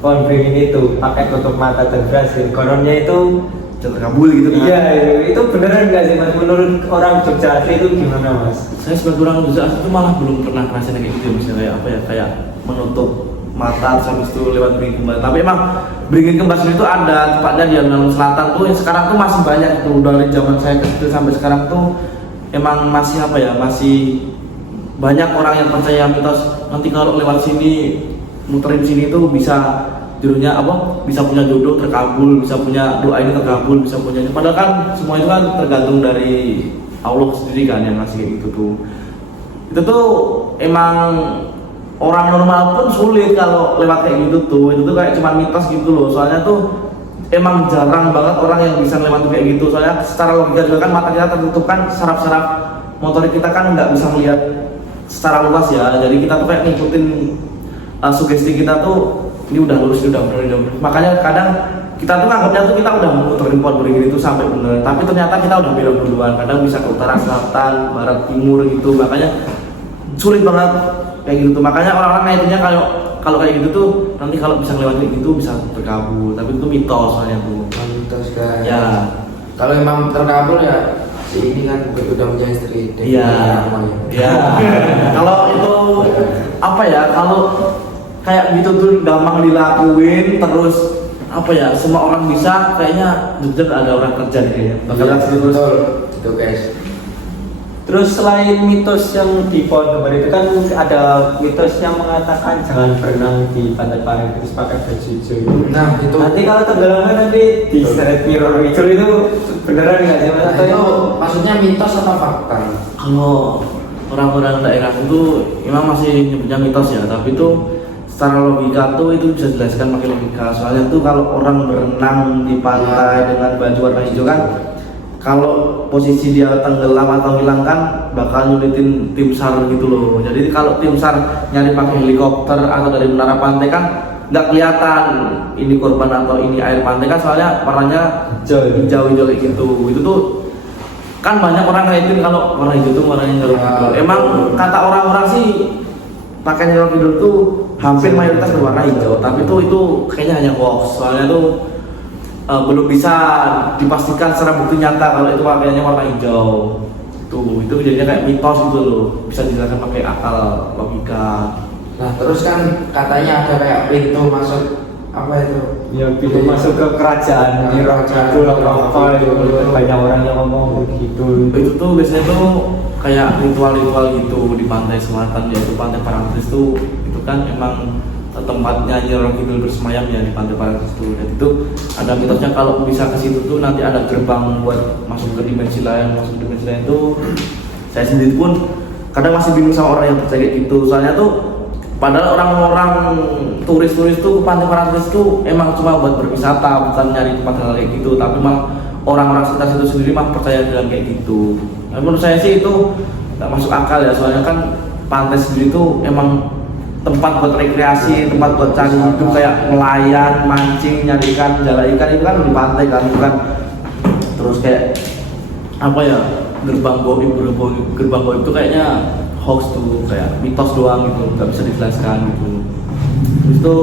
pohon beringin itu pakai tutup mata dan berhasil, koronnya itu terkabul gitu kan. Iya, itu beneran nggak sih mas? Menurut orang Jogja asli itu gimana mas? Saya sebagai orang Jogja asli itu malah belum pernah ngerasain kayak gitu, misalnya kayak apa ya, kayak menutup mata habis itu lewat beringin kembar. Tapi emang beringin kembar itu ada tempatnya di alun-alun selatan tuh, yang sekarang tuh masih banyak tuh. Dari zaman saya kecil sampai sekarang tuh emang masih apa ya, masih banyak orang yang percaya mitos nanti kalau lewat sini, muterin sini tuh bisa judulnya apa, bisa punya jodoh terkabul, bisa punya doa ini terkabul, bisa punya. Padahal kan semua itu kan tergantung dari Allah sendiri kan yang ngasih kayak gitu tuh. Itu tuh emang orang normal pun sulit kalau lewat kayak gitu tuh. Itu tuh kayak cuma mitos gitu loh. Soalnya tuh emang jarang banget orang yang bisa lewat kayak gitu. Soalnya secara logika juga kan mata kita tertutup kan, saraf-saraf motorik kita kan nggak bisa melihat secara luas ya. Jadi kita tuh kayak ngikutin sugesti kita tuh, ini udah lurus, ini udah bener. Makanya kadang kita tuh nganggapnya tuh kita udah muterin pohon beringin itu sampai bener, tapi ternyata kita udah belok duluan. Kadang bisa ke utara, selatan, barat, timur gitu. Makanya sulit banget kayak gitu tuh. Makanya orang-orang ngaitinnya kalau kayak gitu tuh nanti kalau bisa lewat kayak gitu bisa terkabul. Tapi itu mitos soalnya tuh. Mitos. juga. Ya. Kalau memang terkabul ya si ini kan udah punya istri. Iya. Iya. Kalau itu apa ya? Kalau kayak gitu tuh gampang dilakuin terus apa ya? Semua orang bisa, kayaknya Jogja nggak ada orang kerja kayaknya. Bakalan terus. Betul, itu guys. Terus selain mitos yang di pohon kembar itu kan ada mitos yang mengatakan jangan berenang di pantai Parangtritis pakai baju hijau. Nah itu. Nanti kalau tenggelamnya nanti di seret mirror hijau itu beneran nggak sih? Nah, itu maksudnya mitos atau fakta? Kalau orang-orang daerah itu memang masih nyebutnya mitos ya, tapi itu secara logika tuh itu bisa dijelaskan pakai logika. Soalnya tuh kalau orang berenang di pantai dengan baju warna hijau kan, kalau posisi dia tenggelam atau hilang kan bakal nyulitin tim SAR gitu loh. Jadi kalau tim SAR nyari pakai helikopter atau dari menara pantai kan nggak kelihatan ini korban atau ini air pantai kan, soalnya warnanya hijau kayak gitu. Itu tuh kan banyak orang ngaitin kalau warna hijau tuh warnanya nyerok gitu. Emang kata orang-orang sih pakai nyerok hijau tuh hampir mayoritas berwarna hijau, tapi tuh itu kayaknya hanya hoax. Soalnya tuh belum bisa dipastikan secara bukti nyata kalau itu pakaiannya warna hijau. Itu jadinya kayak mitos gitu loh, bisa dijelaskan pakai akal logika. Nah terus kan katanya ada kayak pintu masuk apa itu? Ya pintu masuk ke kerajaan di Raja apa itu banyak orang yang ngomong begitu. Itu tuh biasanya tuh kayak ritual-ritual gitu di pantai selatan, yaitu pantai Parangtritis tuh itu kan emang tempatnya Nyi Roro Kidul bersemayam ya di pantai Parangtritis itu. Dan itu ada mitosnya kalau bisa ke situ tuh nanti ada gerbang buat masuk ke dimensi lain. Masuk ke dimensi lain tuh saya sendiri pun kadang masih bingung sama orang yang percaya kayak gitu. Soalnya tuh padahal orang-orang turis-turis tuh ke pantai Parangtritis tuh emang cuma buat berwisata, bukan nyari tempat hal kayak gitu. Tapi malah orang-orang sekitar situ sendiri mah percaya dengan kayak gitu. Nah, menurut saya sih itu nggak masuk akal ya. Soalnya kan pantai sendiri tuh emang tempat buat rekreasi, tempat buat cari hidup kayak nelayan, mancing, nyari ikan, jala ikan itu kan di pantai kan, bukan terus kayak apa ya gerbang goib itu kayaknya hoax tuh, kayak mitos doang gitu, nggak bisa dijelaskan gitu. Terus tuh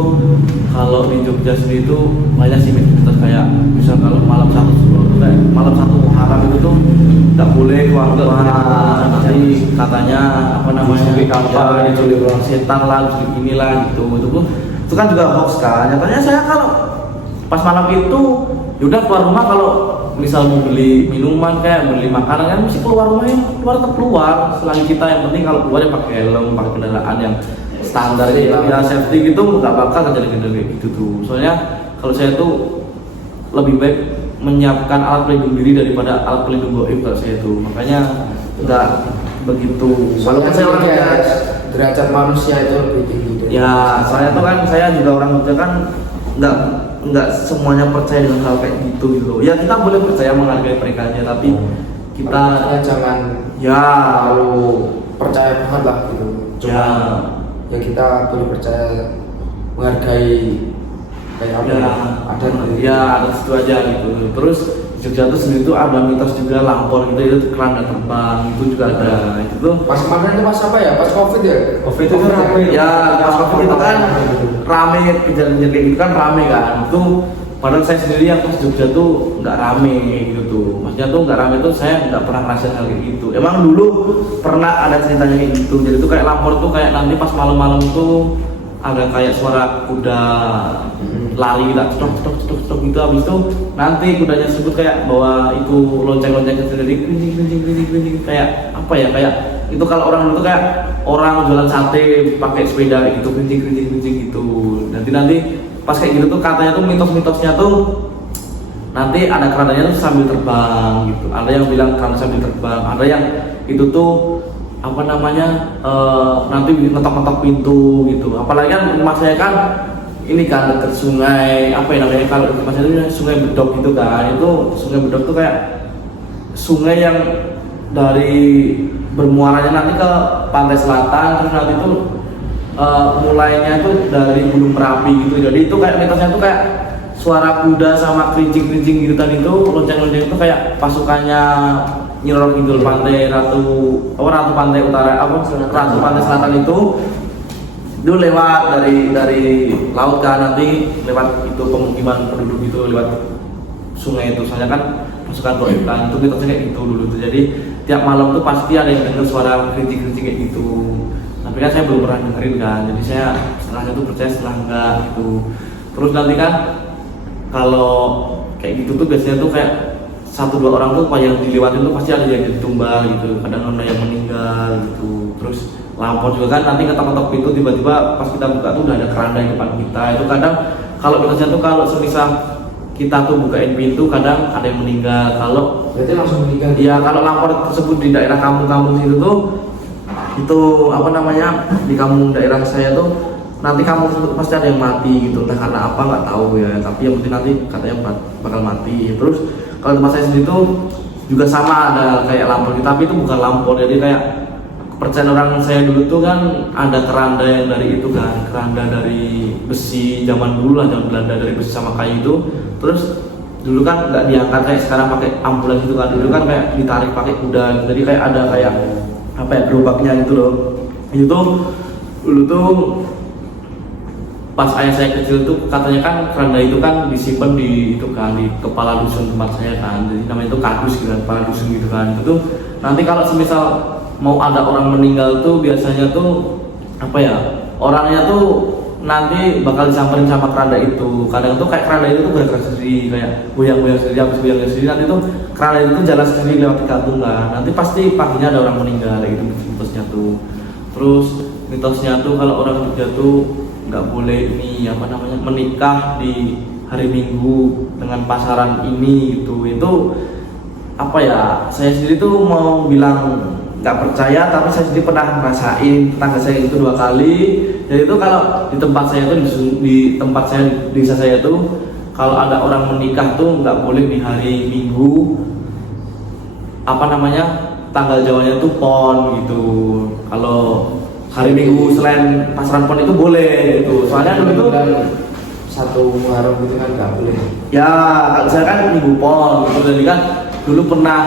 kalau di Jogja sendiri itu banyak sih mitos kayak misal kalau malam satu kayak malam satu Muharram itu tuh nggak boleh keluar nanti katanya apa namanya diculik orang setan lah, diculik inilah gitu. Itu kan juga hoax kan. Nyatanya saya kalau pas malam itu yaudah keluar rumah, kalau misal mau beli minuman kayak beli makanan kan mesti keluar rumah, yang keluar tetap keluar selagi kita, yang penting kalau keluar ya pakai helm, pakai kendaraan yang standar ya safety gitu, nggak bakal terjadi kayak gitu tuh. Soalnya kalau saya tuh lebih baik menyiapkan alat pelindung diri daripada alat pelindung goib kalau saya tuh, makanya nggak begitu. Walaupun saya orang derajat manusia itu lebih tinggi. Ya, soalnya tuh kan saya juga orang Jogja kan nggak semuanya percaya dengan hal kayak gitu. Ya kita boleh percaya menghargai mereka aja, tapi kita jangan ya lalu percaya banget lah gitu. Cuma ya kita boleh percaya menghargai kayak apa ya, ada ya atas itu aja gitu. Terus Jogja tuh sendiri tuh ada mitos juga lampor gitu, itu keranda terbang itu juga ada. Itu tuh pas kemarin itu pas apa ya, pas COVID ya, COVID itu rame ya, pas COVID itu kan rame, kejar-kejar kayak gitu kan rame kan. Itu padahal saya sendiri yang pas Jogja tuh nggak rame gitu tuh, maksudnya tuh nggak rame tuh saya nggak pernah ngerasain hal kayak gitu. Emang dulu pernah ada ceritanya kayak gitu. Jadi tuh kayak lampor tuh kayak nanti pas malam-malam tuh ada kayak suara kuda lari gitu, cetok gitu. Habis itu nanti kudanya sebut kayak bawa itu lonceng-lonceng kecil dari kerincing kayak apa ya, kayak itu kalau orang dulu tuh kayak orang jualan sate pakai sepeda gitu, kerincing gitu. Nanti pas kayak gitu tuh katanya tuh mitosnya tuh nanti ada kerandanya tuh sambil terbang gitu. Ada yang bilang keranda sambil terbang, ada yang itu tuh apa namanya nanti ngetok-ngetok pintu gitu. Apalagi kan rumah saya kan ini kan dekat sungai, apa ya namanya, kalau di tempat saya itu Sungai Bedok gitu kan. Itu Sungai Bedok tuh kayak sungai yang dari bermuaranya nanti ke pantai selatan, terus nanti tuh mulainya tuh dari Gunung Merapi gitu. Jadi itu kayak mitosnya tuh kayak suara kuda sama kerincing gitu tadi, itu lonceng-lonceng itu kayak pasukannya Nyi Roro Kidul pantai ratu pantai utara ratu pantai selatan itu lewat dari laut kan, nanti lewat itu pemukiman penduduk itu lewat sungai itu, soalnya kan pasukan Goitan itu mitosnya kayak gitu dulu tuh. Jadi tiap malam tuh pasti ada yang dengar suara kerincing-kerincing kayak gitu. Tapi kan saya belum pernah dengerin kan, jadi saya setengahnya tuh percaya setengah enggak gitu. Terus nanti kan kalau kayak gitu tuh biasanya tuh kayak 1-2 orang tuh yang dilewatin tuh pasti ada yang ditumbal gitu, kadang ada yang meninggal gitu. Terus lampu juga kan nanti ketok-ketok pintu tiba-tiba pas kita buka tuh udah ada keranda di depan kita. Itu kadang kalau biasanya tuh kalau semisal kita tuh bukain pintu kadang ada yang meninggal. Kalau Berarti langsung meninggal. ya kalau lapor tersebut di daerah kampung-kampung situ tuh itu apa namanya di kampung daerah saya tuh nanti kampung tersebut pasti ada yang mati gitu, entah karena apa nggak tahu ya, tapi yang penting nanti katanya bakal mati. Terus kalau tempat saya sendiri tuh juga sama ada kayak lampor, tapi itu bukan lampor, jadi kayak kepercayaan orang saya dulu tuh kan ada keranda yang dari itu kan, keranda dari besi zaman dulu lah, zaman Belanda, dari besi sama kayu itu. Terus dulu kan nggak diangkat kayak sekarang pakai ambulans gitu kan, dulu kan kayak ditarik pakai kuda, jadi kayak ada kayak apa ya gerobaknya gitu loh. Itu dulu tuh pas ayah saya kecil tuh katanya kan keranda itu kan disimpan di itu kan di kepala dusun tempat saya kan, jadi namanya itu kadus gitu kan, kepala dusun gitu kan. Itu tuh nanti kalau semisal mau ada orang meninggal tuh biasanya tuh apa ya, orangnya tuh nanti bakal disamperin sama keranda itu. Kadang tuh kayak keranda itu tuh bergerak sendiri, kayak goyang-goyang sendiri, habis goyang sendiri nanti tuh keranda itu tuh jalan sendiri lewat di kampung kan. Nanti pasti paginya ada orang meninggal gitu mitosnya tuh. Terus mitosnya tuh kalau orang Jogja tuh nggak boleh ini apa namanya menikah di hari Minggu dengan pasaran ini gitu. Itu apa ya, saya sendiri tuh mau bilang nggak percaya, tapi saya sendiri pernah ngerasain, tetangga saya itu 2 kali. Jadi itu kalau di tempat saya tuh di tempat saya di desa saya tuh kalau ada orang menikah tuh nggak boleh di hari Minggu, apa namanya tanggal Jawanya tuh Pon gitu. Kalau hari Minggu selain pasaran Pon itu boleh gitu, soalnya dulu itu kan 1 Muharram itu kan nggak boleh. ya kalau saya kan Minggu Pon gitu, jadi kan dulu pernah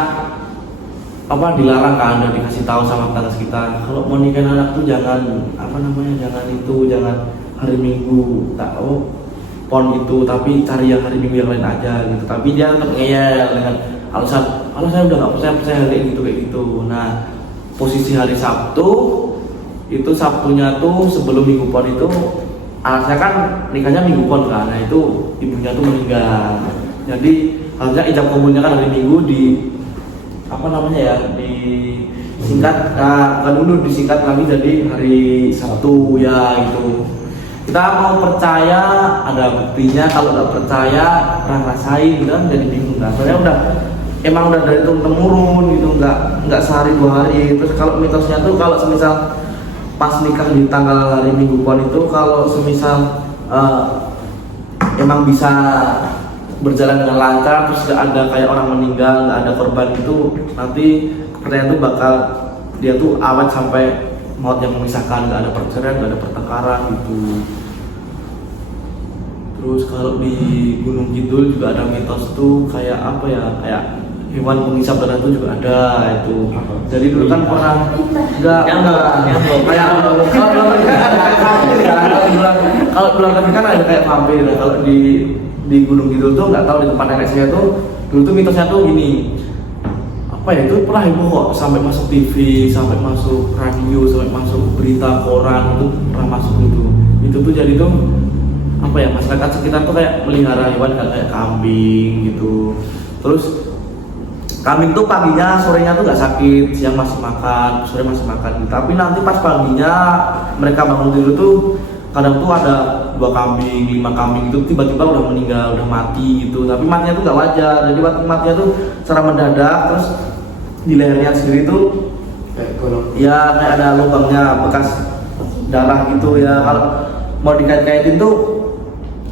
apa dilarang kan, udah dikasih tahu sama tetangga sekitar kalau mau nikahin anak tuh jangan apa namanya jangan hari Minggu tahu Pon itu, tapi cari yang hari Minggu yang lain aja gitu. Tapi dia tetap ngeyel dengan alasan saya udah nggak percaya kayak gitu. Nah posisi hari Sabtu itu, Sabtunya tuh sebelum Minggu Pon itu anak saya kan nikahnya Minggu Pon kan, nah itu ibunya tuh meninggal. Jadi harusnya ijab kabulnya kan hari Minggu di apa namanya ya di singkat, kan dulu disingkat lagi jadi hari Sabtu ya gitu. Kita mau percaya ada buktinya, kalau nggak percaya rasain gitu kan, jadi bingung kan. Soalnya emang udah dari turun temurun gitu, nggak sehari 2 hari. Terus kalau mitosnya tuh kalau semisal pas nikah di tanggal hari Minggu Pon itu, kalau semisal emang bisa berjalan dengan lancar, terus gak ada kayak orang meninggal, gak ada korban itu, nanti kepercayaan itu bakal dia tuh awet sampai maut yang memisahkan, gak ada perceraian, gak ada pertengkaran gitu. Terus kalau di Gunung Kidul juga ada mitos tuh kayak apa ya, kayak hewan pengisap darah itu juga ada itu. Jadi dulu kan pernah enggak kayak kalau bulan kami kan ada kayak vampir. Kalau di Gunung Kidul tuh nggak tahu, di tempat nenek saya tuh dulu tuh mitosnya tuh gini, apa ya, itu pernah heboh kok, sampai masuk TV, sampai masuk radio, sampai masuk berita koran, itu pernah masuk itu tuh jadi tuh apa ya, masyarakat sekitar tuh kayak melihara hewan kayak kambing gitu. Terus kambing tuh paginya, sorenya tuh nggak sakit, siang masih makan, sore masih makan. Tapi nanti pas paginya mereka bangun tidur tuh kadang tuh ada 2 kambing, 5 kambing itu tiba-tiba udah meninggal, udah mati gitu. Tapi matinya tuh nggak wajar, jadi matinya tuh secara mendadak. Terus di lehernya sendiri tuh ya kayak ada lubangnya, bekas darah gitu ya. Kalau mau dikait-kaitin tuh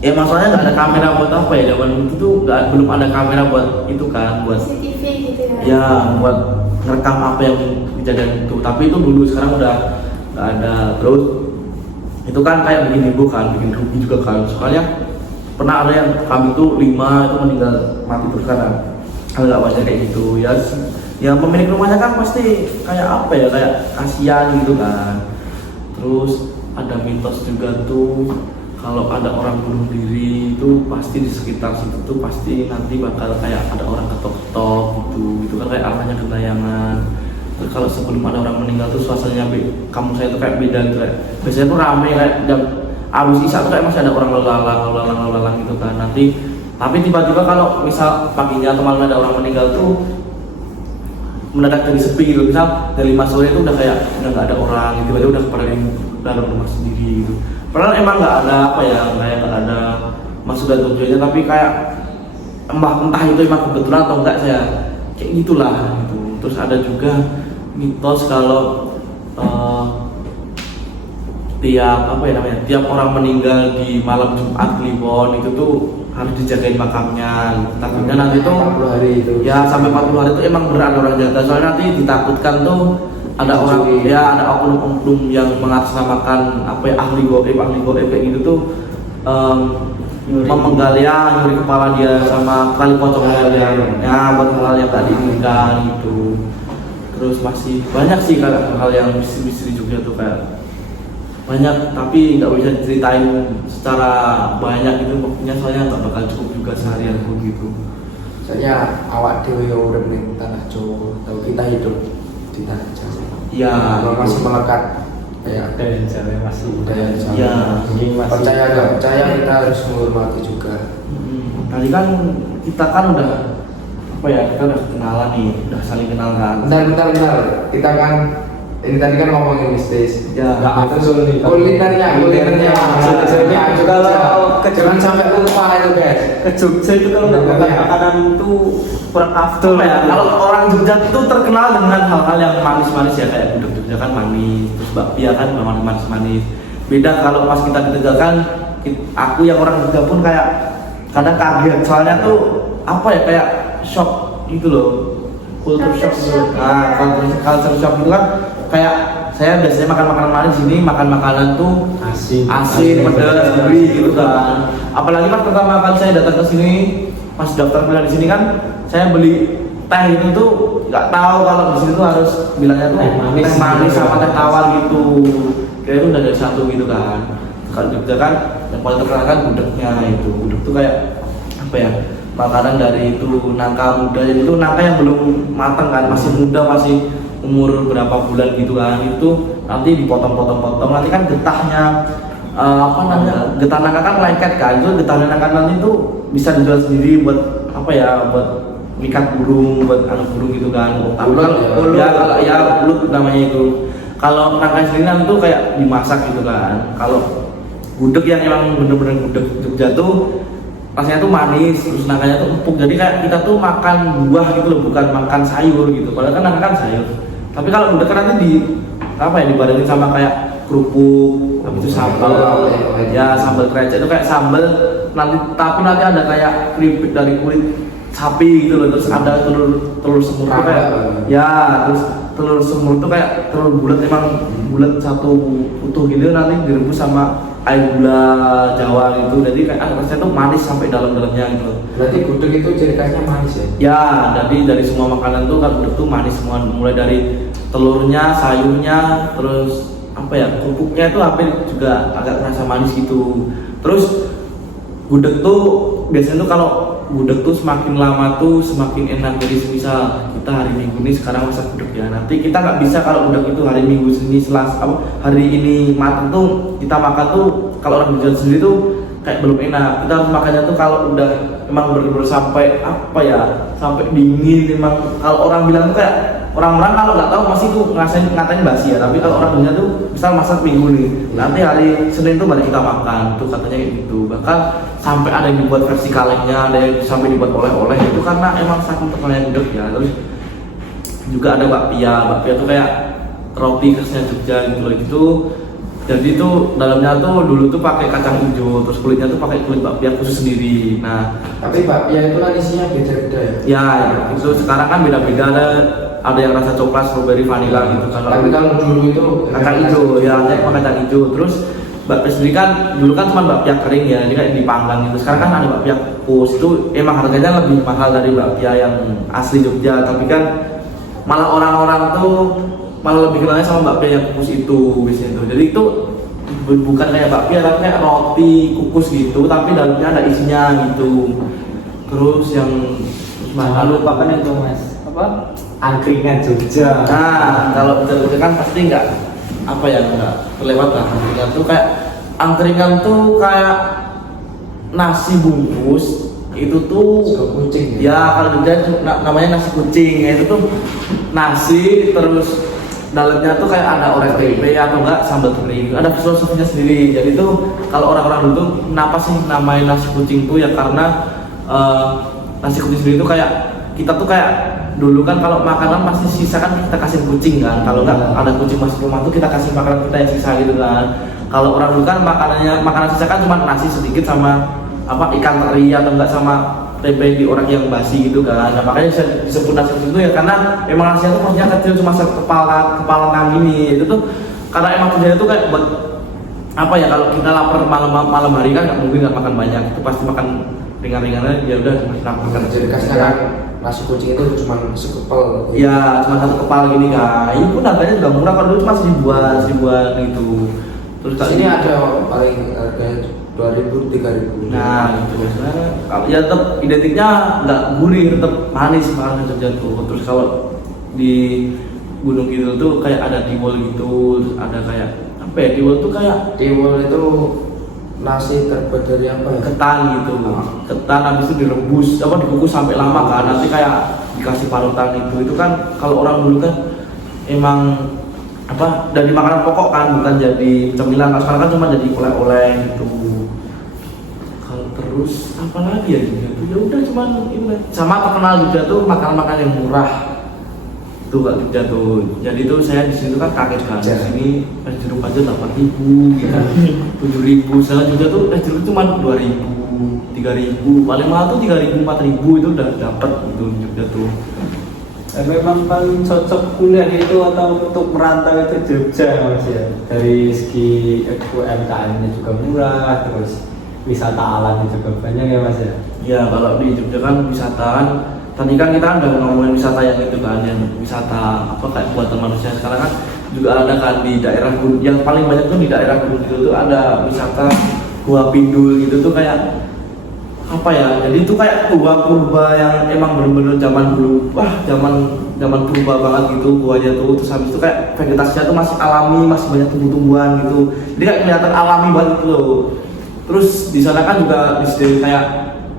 ya masalahnya nggak ada kamera buat apa ya, zaman itu tuh belum ada kamera buat itu kan, buat CCTV gitu ya. ya buat ngerekam apa yang kejadian itu. Tapi itu dulu, sekarang udah nggak ada. Terus itu kan kayak bikin heboh kan, bikin rugi juga kan. Soalnya pernah ada yang kambing tuh 5 itu meninggal mati terus kan, nggak wajar kayak gitu ya. Ya pemilik rumahnya kan pasti kayak apa ya, kayak kasihan gitu kan. Terus ada mitos juga tuh kalau ada orang bunuh diri itu pasti di sekitar situ tuh pasti nanti bakal kayak ada orang ketok-ketok gitu kan kayak arahnya gentayangan. Terus kalau sebelum ada orang meninggal tuh suasananya kamu saya tuh kayak beda gitu kayak biasanya tuh rame kayak jam abis isya tuh kayak masih ada orang lalang gitu kan nanti. Tapi tiba-tiba kalau misal paginya atau malam ada orang meninggal tuh mendadak jadi sepi gitu. Misal dari 5 sore itu udah kayak udah nggak ada orang gitu, tiba-tiba udah pada di dalam rumah sendiri gitu. Padahal emang nggak ada apa ya, kayak nggak ada maksud dan tujuannya, tapi kayak entah itu emang kebetulan atau enggak saya kayak gitulah gitu. Terus ada juga mitos kalau tiap orang meninggal di malam Jumat Kliwon itu tuh harus dijagain makamnya. Takutnya nanti tuh 40 hari itu. Ya sampai 40 hari itu emang berat orang jaga. Soalnya nanti ditakutkan tuh ada orang ya ada oknum-oknum yang mengatasnamakan ahli goib kayak gitu tuh memenggal ya nyuri kepala dia sama kali pocongnya dia ya buat hal yang tak diinginkan gitu. Terus masih banyak sih hal yang misteri juga tuh kayak banyak, tapi nggak bisa diceritain secara banyak itu pokoknya soalnya nggak bakal cukup juga seharian pun gitu. Soalnya awak dewe urip ning tanah Jawa, tahu kita hidup di tanah Jawa. Iya, Masih melekat kayak budaya Jawa masih budaya Jawa. Iya. Ini masih Percaya nggak percaya kita harus menghormati juga. Tadi kan kita kan udah kita udah kenalan nih, udah saling kenal kan. Bentar. Kita kan ini tadi kan ngomongin mistis. Ya, betul nih. Kulinernya. Kalau ke Jangan sampai lupa itu guys. ke Jogja itu kalau nggak makan makanan itu kurang afdol ya. Kalau orang Jogja itu terkenal dengan hal-hal yang manis-manis ya kayak gudeg Jogja kan manis, terus bakpia kan memang manis-manis. Beda kalau pas kita di Tegal kan, aku yang orang Jogja pun kayak kadang kaget soalnya tuh kayak shock gitu loh, culture shock gitu. Nah, culture shock itu kan kayak saya biasanya makan makanan manis, ini makan makanan tuh asin pedas gurih gitu kan. Apalagi pas pertama kali saya datang ke sini, pas daftar kuliah di sini kan saya beli teh itu tuh nggak tahu kalau di sini tuh harus bilangnya tuh teh manis sama teh tawar gitu. Kayak itu udah dari satu gitu kan. Kalau Jogja kan yang paling terkenal kan gudegnya itu. Gudeg tuh kayak makanan dari itu nangka muda, jadi itu nangka yang belum matang kan, masih muda, masih umur berapa bulan gitu kan, itu nanti dipotong-potong-potong, nanti kan getahnya getah nangka kan lengket kan, itu getah nangka nanti itu bisa dijual sendiri buat buat mikat burung, buat anak burung gitu kan. Kalau bulut namanya itu. Kalau nangka sendiri nanti tuh kayak dimasak gitu kan. Kalau gudeg yang emang bener-bener gudeg Jogja tuh rasanya tuh manis, terus nangkanya tuh empuk, jadi kayak kita tuh makan buah gitu loh, bukan makan sayur gitu. Padahal kan nangka kan sayur. Tapi kalau udah kan nanti dibarengin sama kayak kerupuk, habis itu sambal, sambal krecek itu kayak sambal tapi nanti ada kayak keripik dari kulit sapi gitu loh, terus ada telur semur tuh kayak terus telur semur tuh kayak telur bulat, emang bulat satu utuh gitu, nanti direbus sama air gula Jawa gitu, jadi kayak rasanya tuh manis sampai dalam-dalamnya gitu. Berarti gudeg itu ciri khasnya manis ya? Ya, jadi dari semua makanan tuh kan gudeg tuh manis semua, mulai dari telurnya, sayurnya, terus kerupuknya itu hampir juga agak terasa manis gitu. Terus gudeg tuh biasanya tuh kalau gudeg tuh semakin lama tuh semakin enak. Jadi misal kita hari Minggu ini sekarang masak gudeg ya, nanti kita nggak bisa kalau gudeg itu hari Minggu ini hari ini matang tuh kita makan tuh kalau orang jual sendiri tuh kayak belum enak. Kita harus makannya tuh kalau udah emang bener-bener sampai sampai dingin. Emang kalau orang bilang tuh kayak orang-orang kalau nggak tahu masih tuh ngatain basi ya, tapi kalau orang dunia tuh misal masak Minggu nih, nanti hari Senin tuh baru kita makan tuh, katanya gitu. Bahkan sampai ada yang dibuat versi kalengnya, ada yang sampai dibuat oleh-oleh itu karena emang saking terkenalnya gudeg ya. Terus juga ada bakpia tuh kayak roti khasnya Jogja gitu loh itu. Jadi tuh dalamnya tuh dulu tuh pakai kacang hijau, terus kulitnya tuh pakai kulit bakpia khusus sendiri. Nah, tapi bakpia itu kan isinya beda-beda ya? Ya, itu sekarang kan beda-beda, ada yang rasa coklat, strawberry, vanilla gitu kan. Tapi kalau dulu itu kacang hijau, ya hanya pakai kacang hijau. Terus bakpia sendiri kan dulu kan cuma bakpia kering ya, jadi kayak dipanggang gitu. Sekarang kan ada bakpia kukus, itu emang harganya lebih mahal dari bakpia yang asli Jogja. Tapi kan malah orang-orang tuh malah lebih kenalnya sama bakpia yang kukus itu biasanya tuh. Jadi itu bukan kayak bakpia tapi kayak roti kukus gitu tapi dalamnya ada isinya gitu. Terus yang Jangan lupakan itu mas, apa? Angkringan Jogja. nah kalau Jogja kan pasti nggak apa ya, nggak terlewat lah angkringan tuh. Kayak angkringan tuh kayak nasi bungkus itu tuh Sego kucing ya, kalau Jogja itu namanya nasi kucing ya. Itu tuh nasi terus dalamnya tuh kayak ada orek tempe atau enggak sambal kering, ada filosofinya sendiri. Jadi tuh kalau orang-orang dulu tuh kenapa sih namanya nasi kucing tuh ya karena nasi kucing sendiri tuh kayak kita tuh kayak dulu kan kalau makanan pasti sisa kan kita kasih kucing kan, kalau enggak ada kucing masuk rumah tuh kita kasih makanan kita yang sisa gitu kan. Kalau orang dulu kan makanan sisa kan cuma nasi sedikit sama apa ikan teri atau enggak sama tempe di orang yang basi gitu kan. Nah, makanya disebut nasi kucing itu ya karena emang nasinya tuh porsinya kecil cuma kepala tangan gini. Itu tuh karena emang kerjanya tuh kayak buat apa ya, kalau kita lapar malam hari kan nggak mungkin nggak makan banyak, itu pasti makan ringan-ringannya ya udah makan. jadi kasarnya kan nasi kucing itu cuma sekepel Ya cuma satu kepala gini kan. Ini pun harganya juga murah, kalau dulu cuma seribuan gitu. Terus di sini ada paling harganya 2.000 3.000. nah itu sebenarnya ya tetap identiknya nggak gurih, tetap manis makanan Jogja tuh. Terus kalau di Gunung Kidul tuh kayak ada tiwul gitu, terus ada kayak apa ya, tiwul tuh kayak tiwul itu nasi terbuat dari apa ya? ketan gitu. Ketan habis itu direbus apa dikukus sampai lama kan, nanti kayak dikasih parutan itu kan kalau orang dulu kan emang apa dari makanan pokok kan, bukan jadi cemilan. Kalau sekarang kan cuma jadi oleh-oleh gitu. Kalau terus apa lagi ya juga tuh ya udah cuman itu sama terkenal juga tuh makanan-makanan yang murah tuh Kak Jogja tuh. Jadi tuh saya di sini tuh kan kaget kan, di sini es jeruk aja 8.000 gitu, 7.000. Saya juga tuh es jeruk cuma 2.000, 3.000, paling mahal tuh 3.000, 4.000 itu udah dapat gitu di Jogja tuh. Memang paling cocok kuliah itu atau untuk merantau itu Jogja mas ya. Dari segi UMKM-nya juga murah, terus wisata alamnya juga banyak ya mas ya. Ya kalau di Jogja kan wisata kan, tadi kan kita udah ngomongin wisata yang itu kan, yang wisata apa kayak buatan manusia. Sekarang kan juga ada kan di daerah gunung, yang paling banyak tuh di daerah gunung itu tuh ada wisata Gua Pindul gitu tuh kayak apa ya, jadi itu kayak gua purba yang emang bener-bener zaman dulu, wah zaman purba banget gitu guanya tuh. Terus habis itu kayak vegetasinya tuh masih alami, masih banyak tumbuh-tumbuhan gitu, jadi kayak kelihatan alami banget gitu loh. Terus di sana kan juga disediain kayak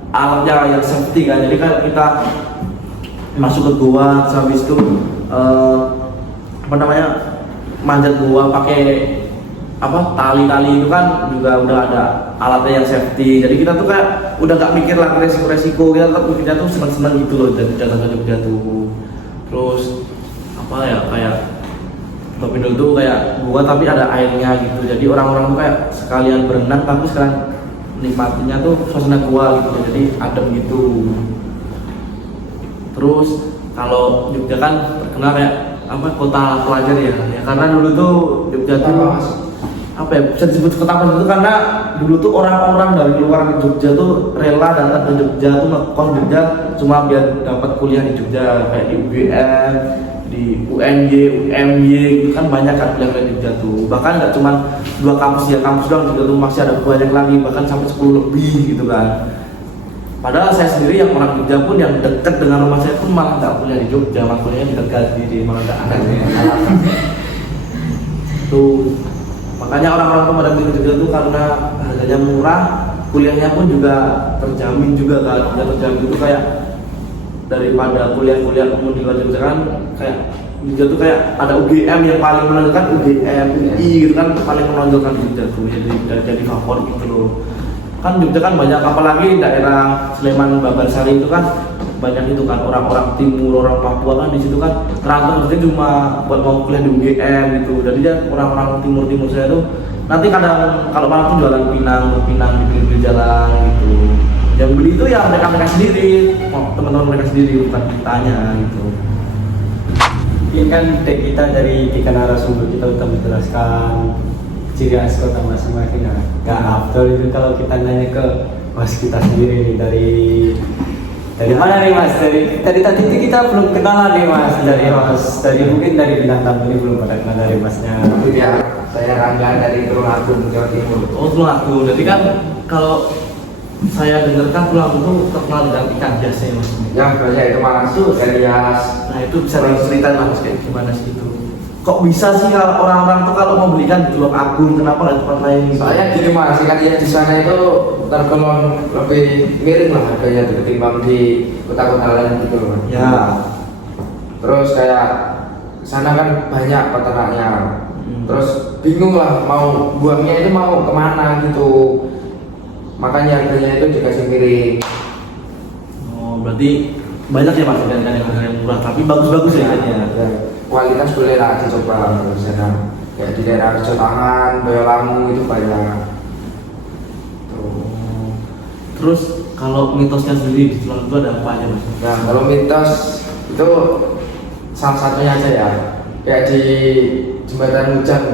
alatnya yang safety kan, jadi kan kita masuk ke gua, terus habis itu apa namanya manjat gua pakai apa tali-tali itu kan juga udah ada alatnya yang safety. Jadi kita tuh kayak udah gak mikir lah resiko-resiko, kita tetap mikirnya tuh seneng-seneng gitu loh dari jatuh Jogja tuh. Terus apa ya, kayak Topindul tuh kayak gua tapi ada airnya gitu, jadi orang-orang tuh kayak sekalian berenang tapi sekalian nikmatinya tuh suasana gua gitu, jadi adem gitu. Terus kalau Jogja kan terkenal kayak apa kota pelajar ya, karena dulu tuh Jogja tuh apa ya, bisa disebut kota pelajar itu karena dulu tuh orang-orang dari luar Jogja tuh rela datang ke Jogja tuh ngekos Jogja cuma biar dapat kuliah di Jogja, kayak di UGM, di UNY, UMY gitu kan banyak kan kuliah di Jogja tuh. Bahkan nggak cuma 2 kampus ya, kampus doang juga tuh masih ada banyak lagi, bahkan sampai 10 lebih gitu kan. Padahal saya sendiri yang orang Jogja pun yang dekat dengan rumah saya pun malah nggak kuliah di Jogja, malah kuliahnya di dekat di malah nggak ada tuh. Makanya orang-orang pada di Jogja tuh karena harganya murah, kuliahnya pun juga terjamin juga kan, udah terjamin itu kayak daripada kuliah-kuliah umum di luar Jogja kan, kayak Jogja tuh kayak ada UGM yang paling menonjolkan, UGM, UI gitu kan paling menonjolkan Jogja tuh, jadi favorit gitu loh. Kan Jogja kan banyak, apalagi daerah Sleman Babarsari itu kan banyak itu kan orang-orang timur, orang Papua kan di situ kan rantau itu cuma buat mau kuliah di UGM gitu. Jadi dia orang-orang timur saya tuh nanti kadang kalau malam tuh jualan pinang di pinggir jalan gitu. Yang beli itu ya mereka sendiri, teman-teman mereka sendiri, bukan kitanya gitu. Ini kan kita dari 3 narasumber kita udah menjelaskan ciri khas kota masing-masing. Gak afdol itu kalau kita nanya ke mas kita sendiri nih, dari Dari mana nih Mas? Dari tadi itu kita belum kenalan nih Mas. Dari mungkin dari bintang tamu ini belum pada kenal dari Masnya. Ya, saya Rangga dari Tulungagung, Jawa Timur. Oh, Tulungagung. Jadi kan kalau saya dengarkan Tulungagung itu terkenal dengan ikan hiasnya Mas. Ya, saya itu masuk dari hias. Nah itu bisa diceritain Mas kayak gimana sih itu? Kok bisa sih kalau orang-orang tuh kalau mau belikan di Tulungagung, kenapa nggak di pantai ini? Soalnya gini Mas, ikan hias di sana itu tergolong lebih miring lah harganya ketimbang di kota-kota lain gitu loh. Ya. Terus kayak sana kan banyak peternaknya. Terus bingung lah mau buangnya itu mau kemana gitu. Makanya harganya itu dikasih miring. Oh berarti banyak ya Mas ikan yang harganya murah tapi bagus-bagus ya ikannya. Ya, kualitas boleh lah dicoba di sana. Kayak di daerah Rejo Tangan, Boyolali itu banyak. Oh. Terus kalau mitosnya sendiri di Tulungagung itu ada apa aja Mas? Nah, kalau mitos itu salah satunya aja ya. Kayak di jembatan Mujang.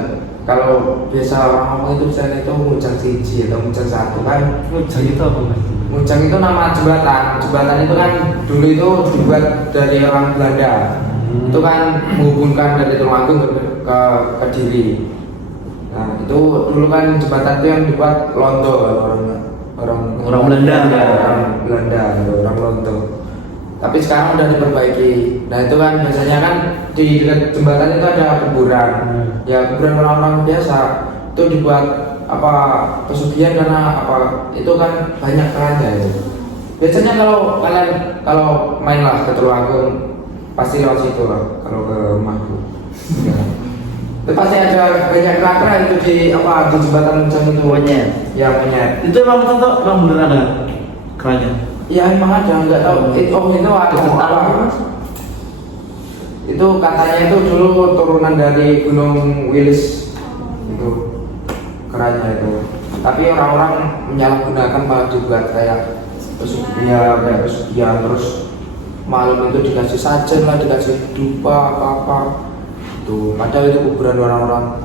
Kalau biasa orang ngomong itu misalnya itu Mujang siji atau Mujang satu kan. Mujang itu apa Mas? Mujang itu nama jembatan. Jembatan itu kan dulu itu dibuat dari orang Belanda. Itu kan menghubungkan dari Tulungagung ke Kediri. Nah, itu dulu kan jembatan itu yang dibuat Londo orang Belanda. Ya, orang Belanda, orang Londo. Tapi sekarang udah diperbaiki. Nah itu kan biasanya kan di dekat jembatan itu ada kuburan. Ya kuburan orang-orang biasa itu dibuat apa pesugihan karena apa itu kan banyak keranda itu. Biasanya kalau kalian kalau mainlah ke Tulungagung pasti lewat situ lah kalau ke rumahku. Ya. Itu pasti ada banyak keranda itu di apa di jembatan Mujang itu. Monyet. Ya monyet. Itu emang betul tuh emang beneran ada kerannya? Ya emang ada, nggak tahu. Itu ada apa? Itu katanya itu dulu turunan dari Gunung Wilis itu kerannya itu. Tapi orang-orang menyalahgunakan malah dibuat kayak pesugihan terus malam itu dikasih sajen lah, dikasih dupa apa tuh. Padahal itu kuburan orang-orang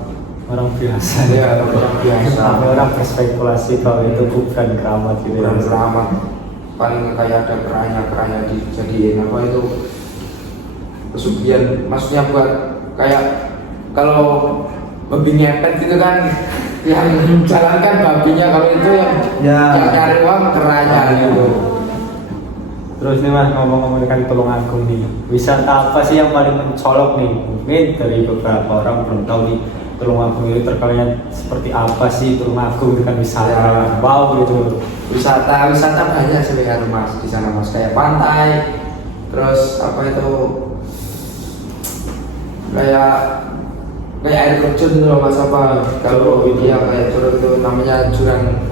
biasa. ya orang biasa. Sampai orang berspekulasi kalau itu kuburan keramat gitu. Kuburan keramat. Paling kayak ada keranya dijadiin apa itu pesugihan, maksudnya buat kayak kalau babi ngepet gitu kan yang jalankan babinya, kalau itu yang nyari uang keranya gitu. Terus nih Mas, ngomong-ngomong kan Tulungagung nih, wisata apa sih yang paling mencolok nih? Mungkin dari beberapa orang belum tahu nih Tulungagung itu terkenalnya seperti apa sih Tulungagung dengan wisata? Ya. Wow gitu. Wisata banyak sih kan Mas di sana Mas, kayak pantai, terus apa itu kayak air terjun itu loh Mas, apa kalau ini ya kayak curug itu namanya jurang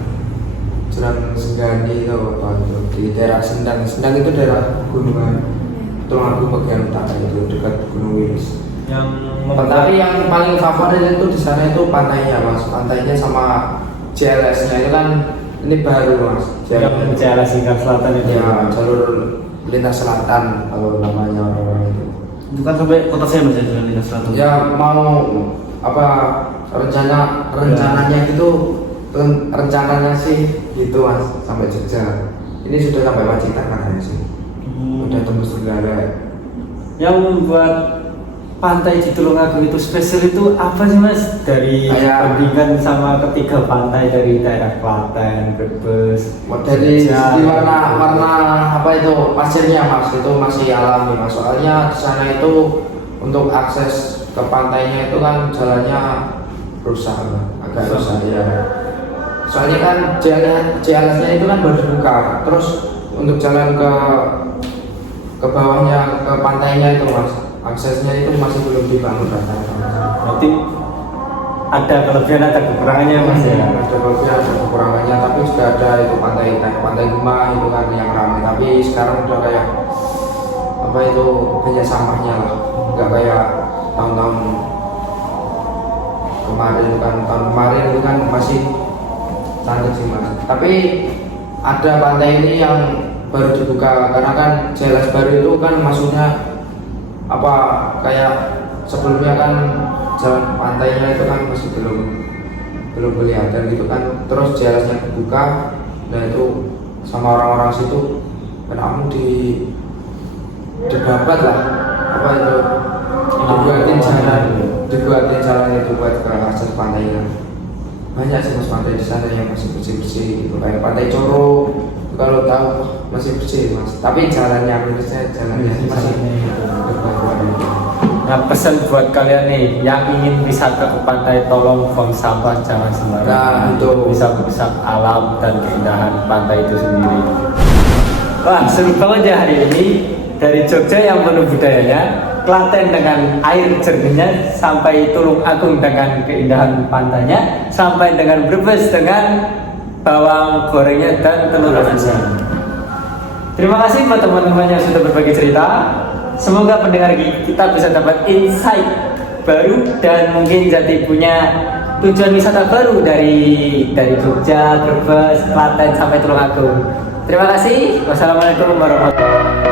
Senggani itu apa itu di daerah Sendang itu daerah gunungan Tulungagung bagian utara itu dekat Gunung Wilis. Tapi yang paling favorit itu di sana itu pantainya Mas, pantainya sama JLS-nya itu kan ini baru Mas. Yang JLS Singkat Selatan itu. Ya, jalur lintas selatan kalau namanya orang-orang itu. Bukan sampai kota saya Mas ya jalan lintas selatan. Ya mau apa rencananya itu rencananya sih gitu Mas sampai Jogja. Ini sudah sampai Pacitan katanya sih. Udah tembus Trenggalek. Yang membuat pantai di Tulungagung itu spesial itu apa sih Mas? Dari perbandingan sama ketiga pantai dari daerah Klaten, Brebes, dari warna apa itu pasirnya Mas, itu masih alami Mas. Soalnya di sana itu untuk akses ke pantainya itu kan jalannya rusak, agak rusak ya. Soalnya kan jalannya itu kan baru dibuka, terus untuk jalan ke bawahnya ke pantainya itu Mas, aksesnya itu masih belum dibangun rata-rata. Berarti ada kelebihan ada kekurangannya Mas ya. Ada kelebihan ada kekurangannya, tapi sudah ada itu pantai Gemah itu kan yang ramai, tapi sekarang udah kayak apa itu banyak sampahnya lah, nggak kayak tahun-tahun kemarin itu kan masih cantik sih Mas. Tapi ada pantai ini yang baru dibuka karena kan jelas baru itu kan maksudnya apa kayak sebelumnya kan jalan pantainya itu kan masih belum kelihatan gitu kan, terus jalannya dibuka, nah itu sama orang-orang situ kamu dibabat lah, apa itu, dibuatin jalan itu buat ke akses pantai kan. Banyak sih mas pantai di sana yang masih bersih gitu, kayak pantai Coro kalau tahu masih bersih mas, tapi jalannya menurutnya jalannya masih berbahaya. Nah, pesan buat kalian nih yang ingin wisata ke pantai, tolong buang sampah jangan sembarangan. Nah, itu bisa merusak alam dan keindahan pantai itu sendiri. Wah, seru banget ya hari ini, dari Jogja yang penuh budayanya, Klaten dengan air jernihnya, sampai Tulung Agung dengan keindahan pantainya, sampai dengan Brebes dengan bawang gorengnya dan telur rebusnya. Terima kasih buat teman-teman yang sudah berbagi cerita. Semoga pendengar kita bisa dapat insight baru dan mungkin jadi punya tujuan wisata baru dari Jogja, Brebes, Klaten sampai Tulung Agung. Terima kasih. Wassalamualaikum warahmatullahi wabarakatuh.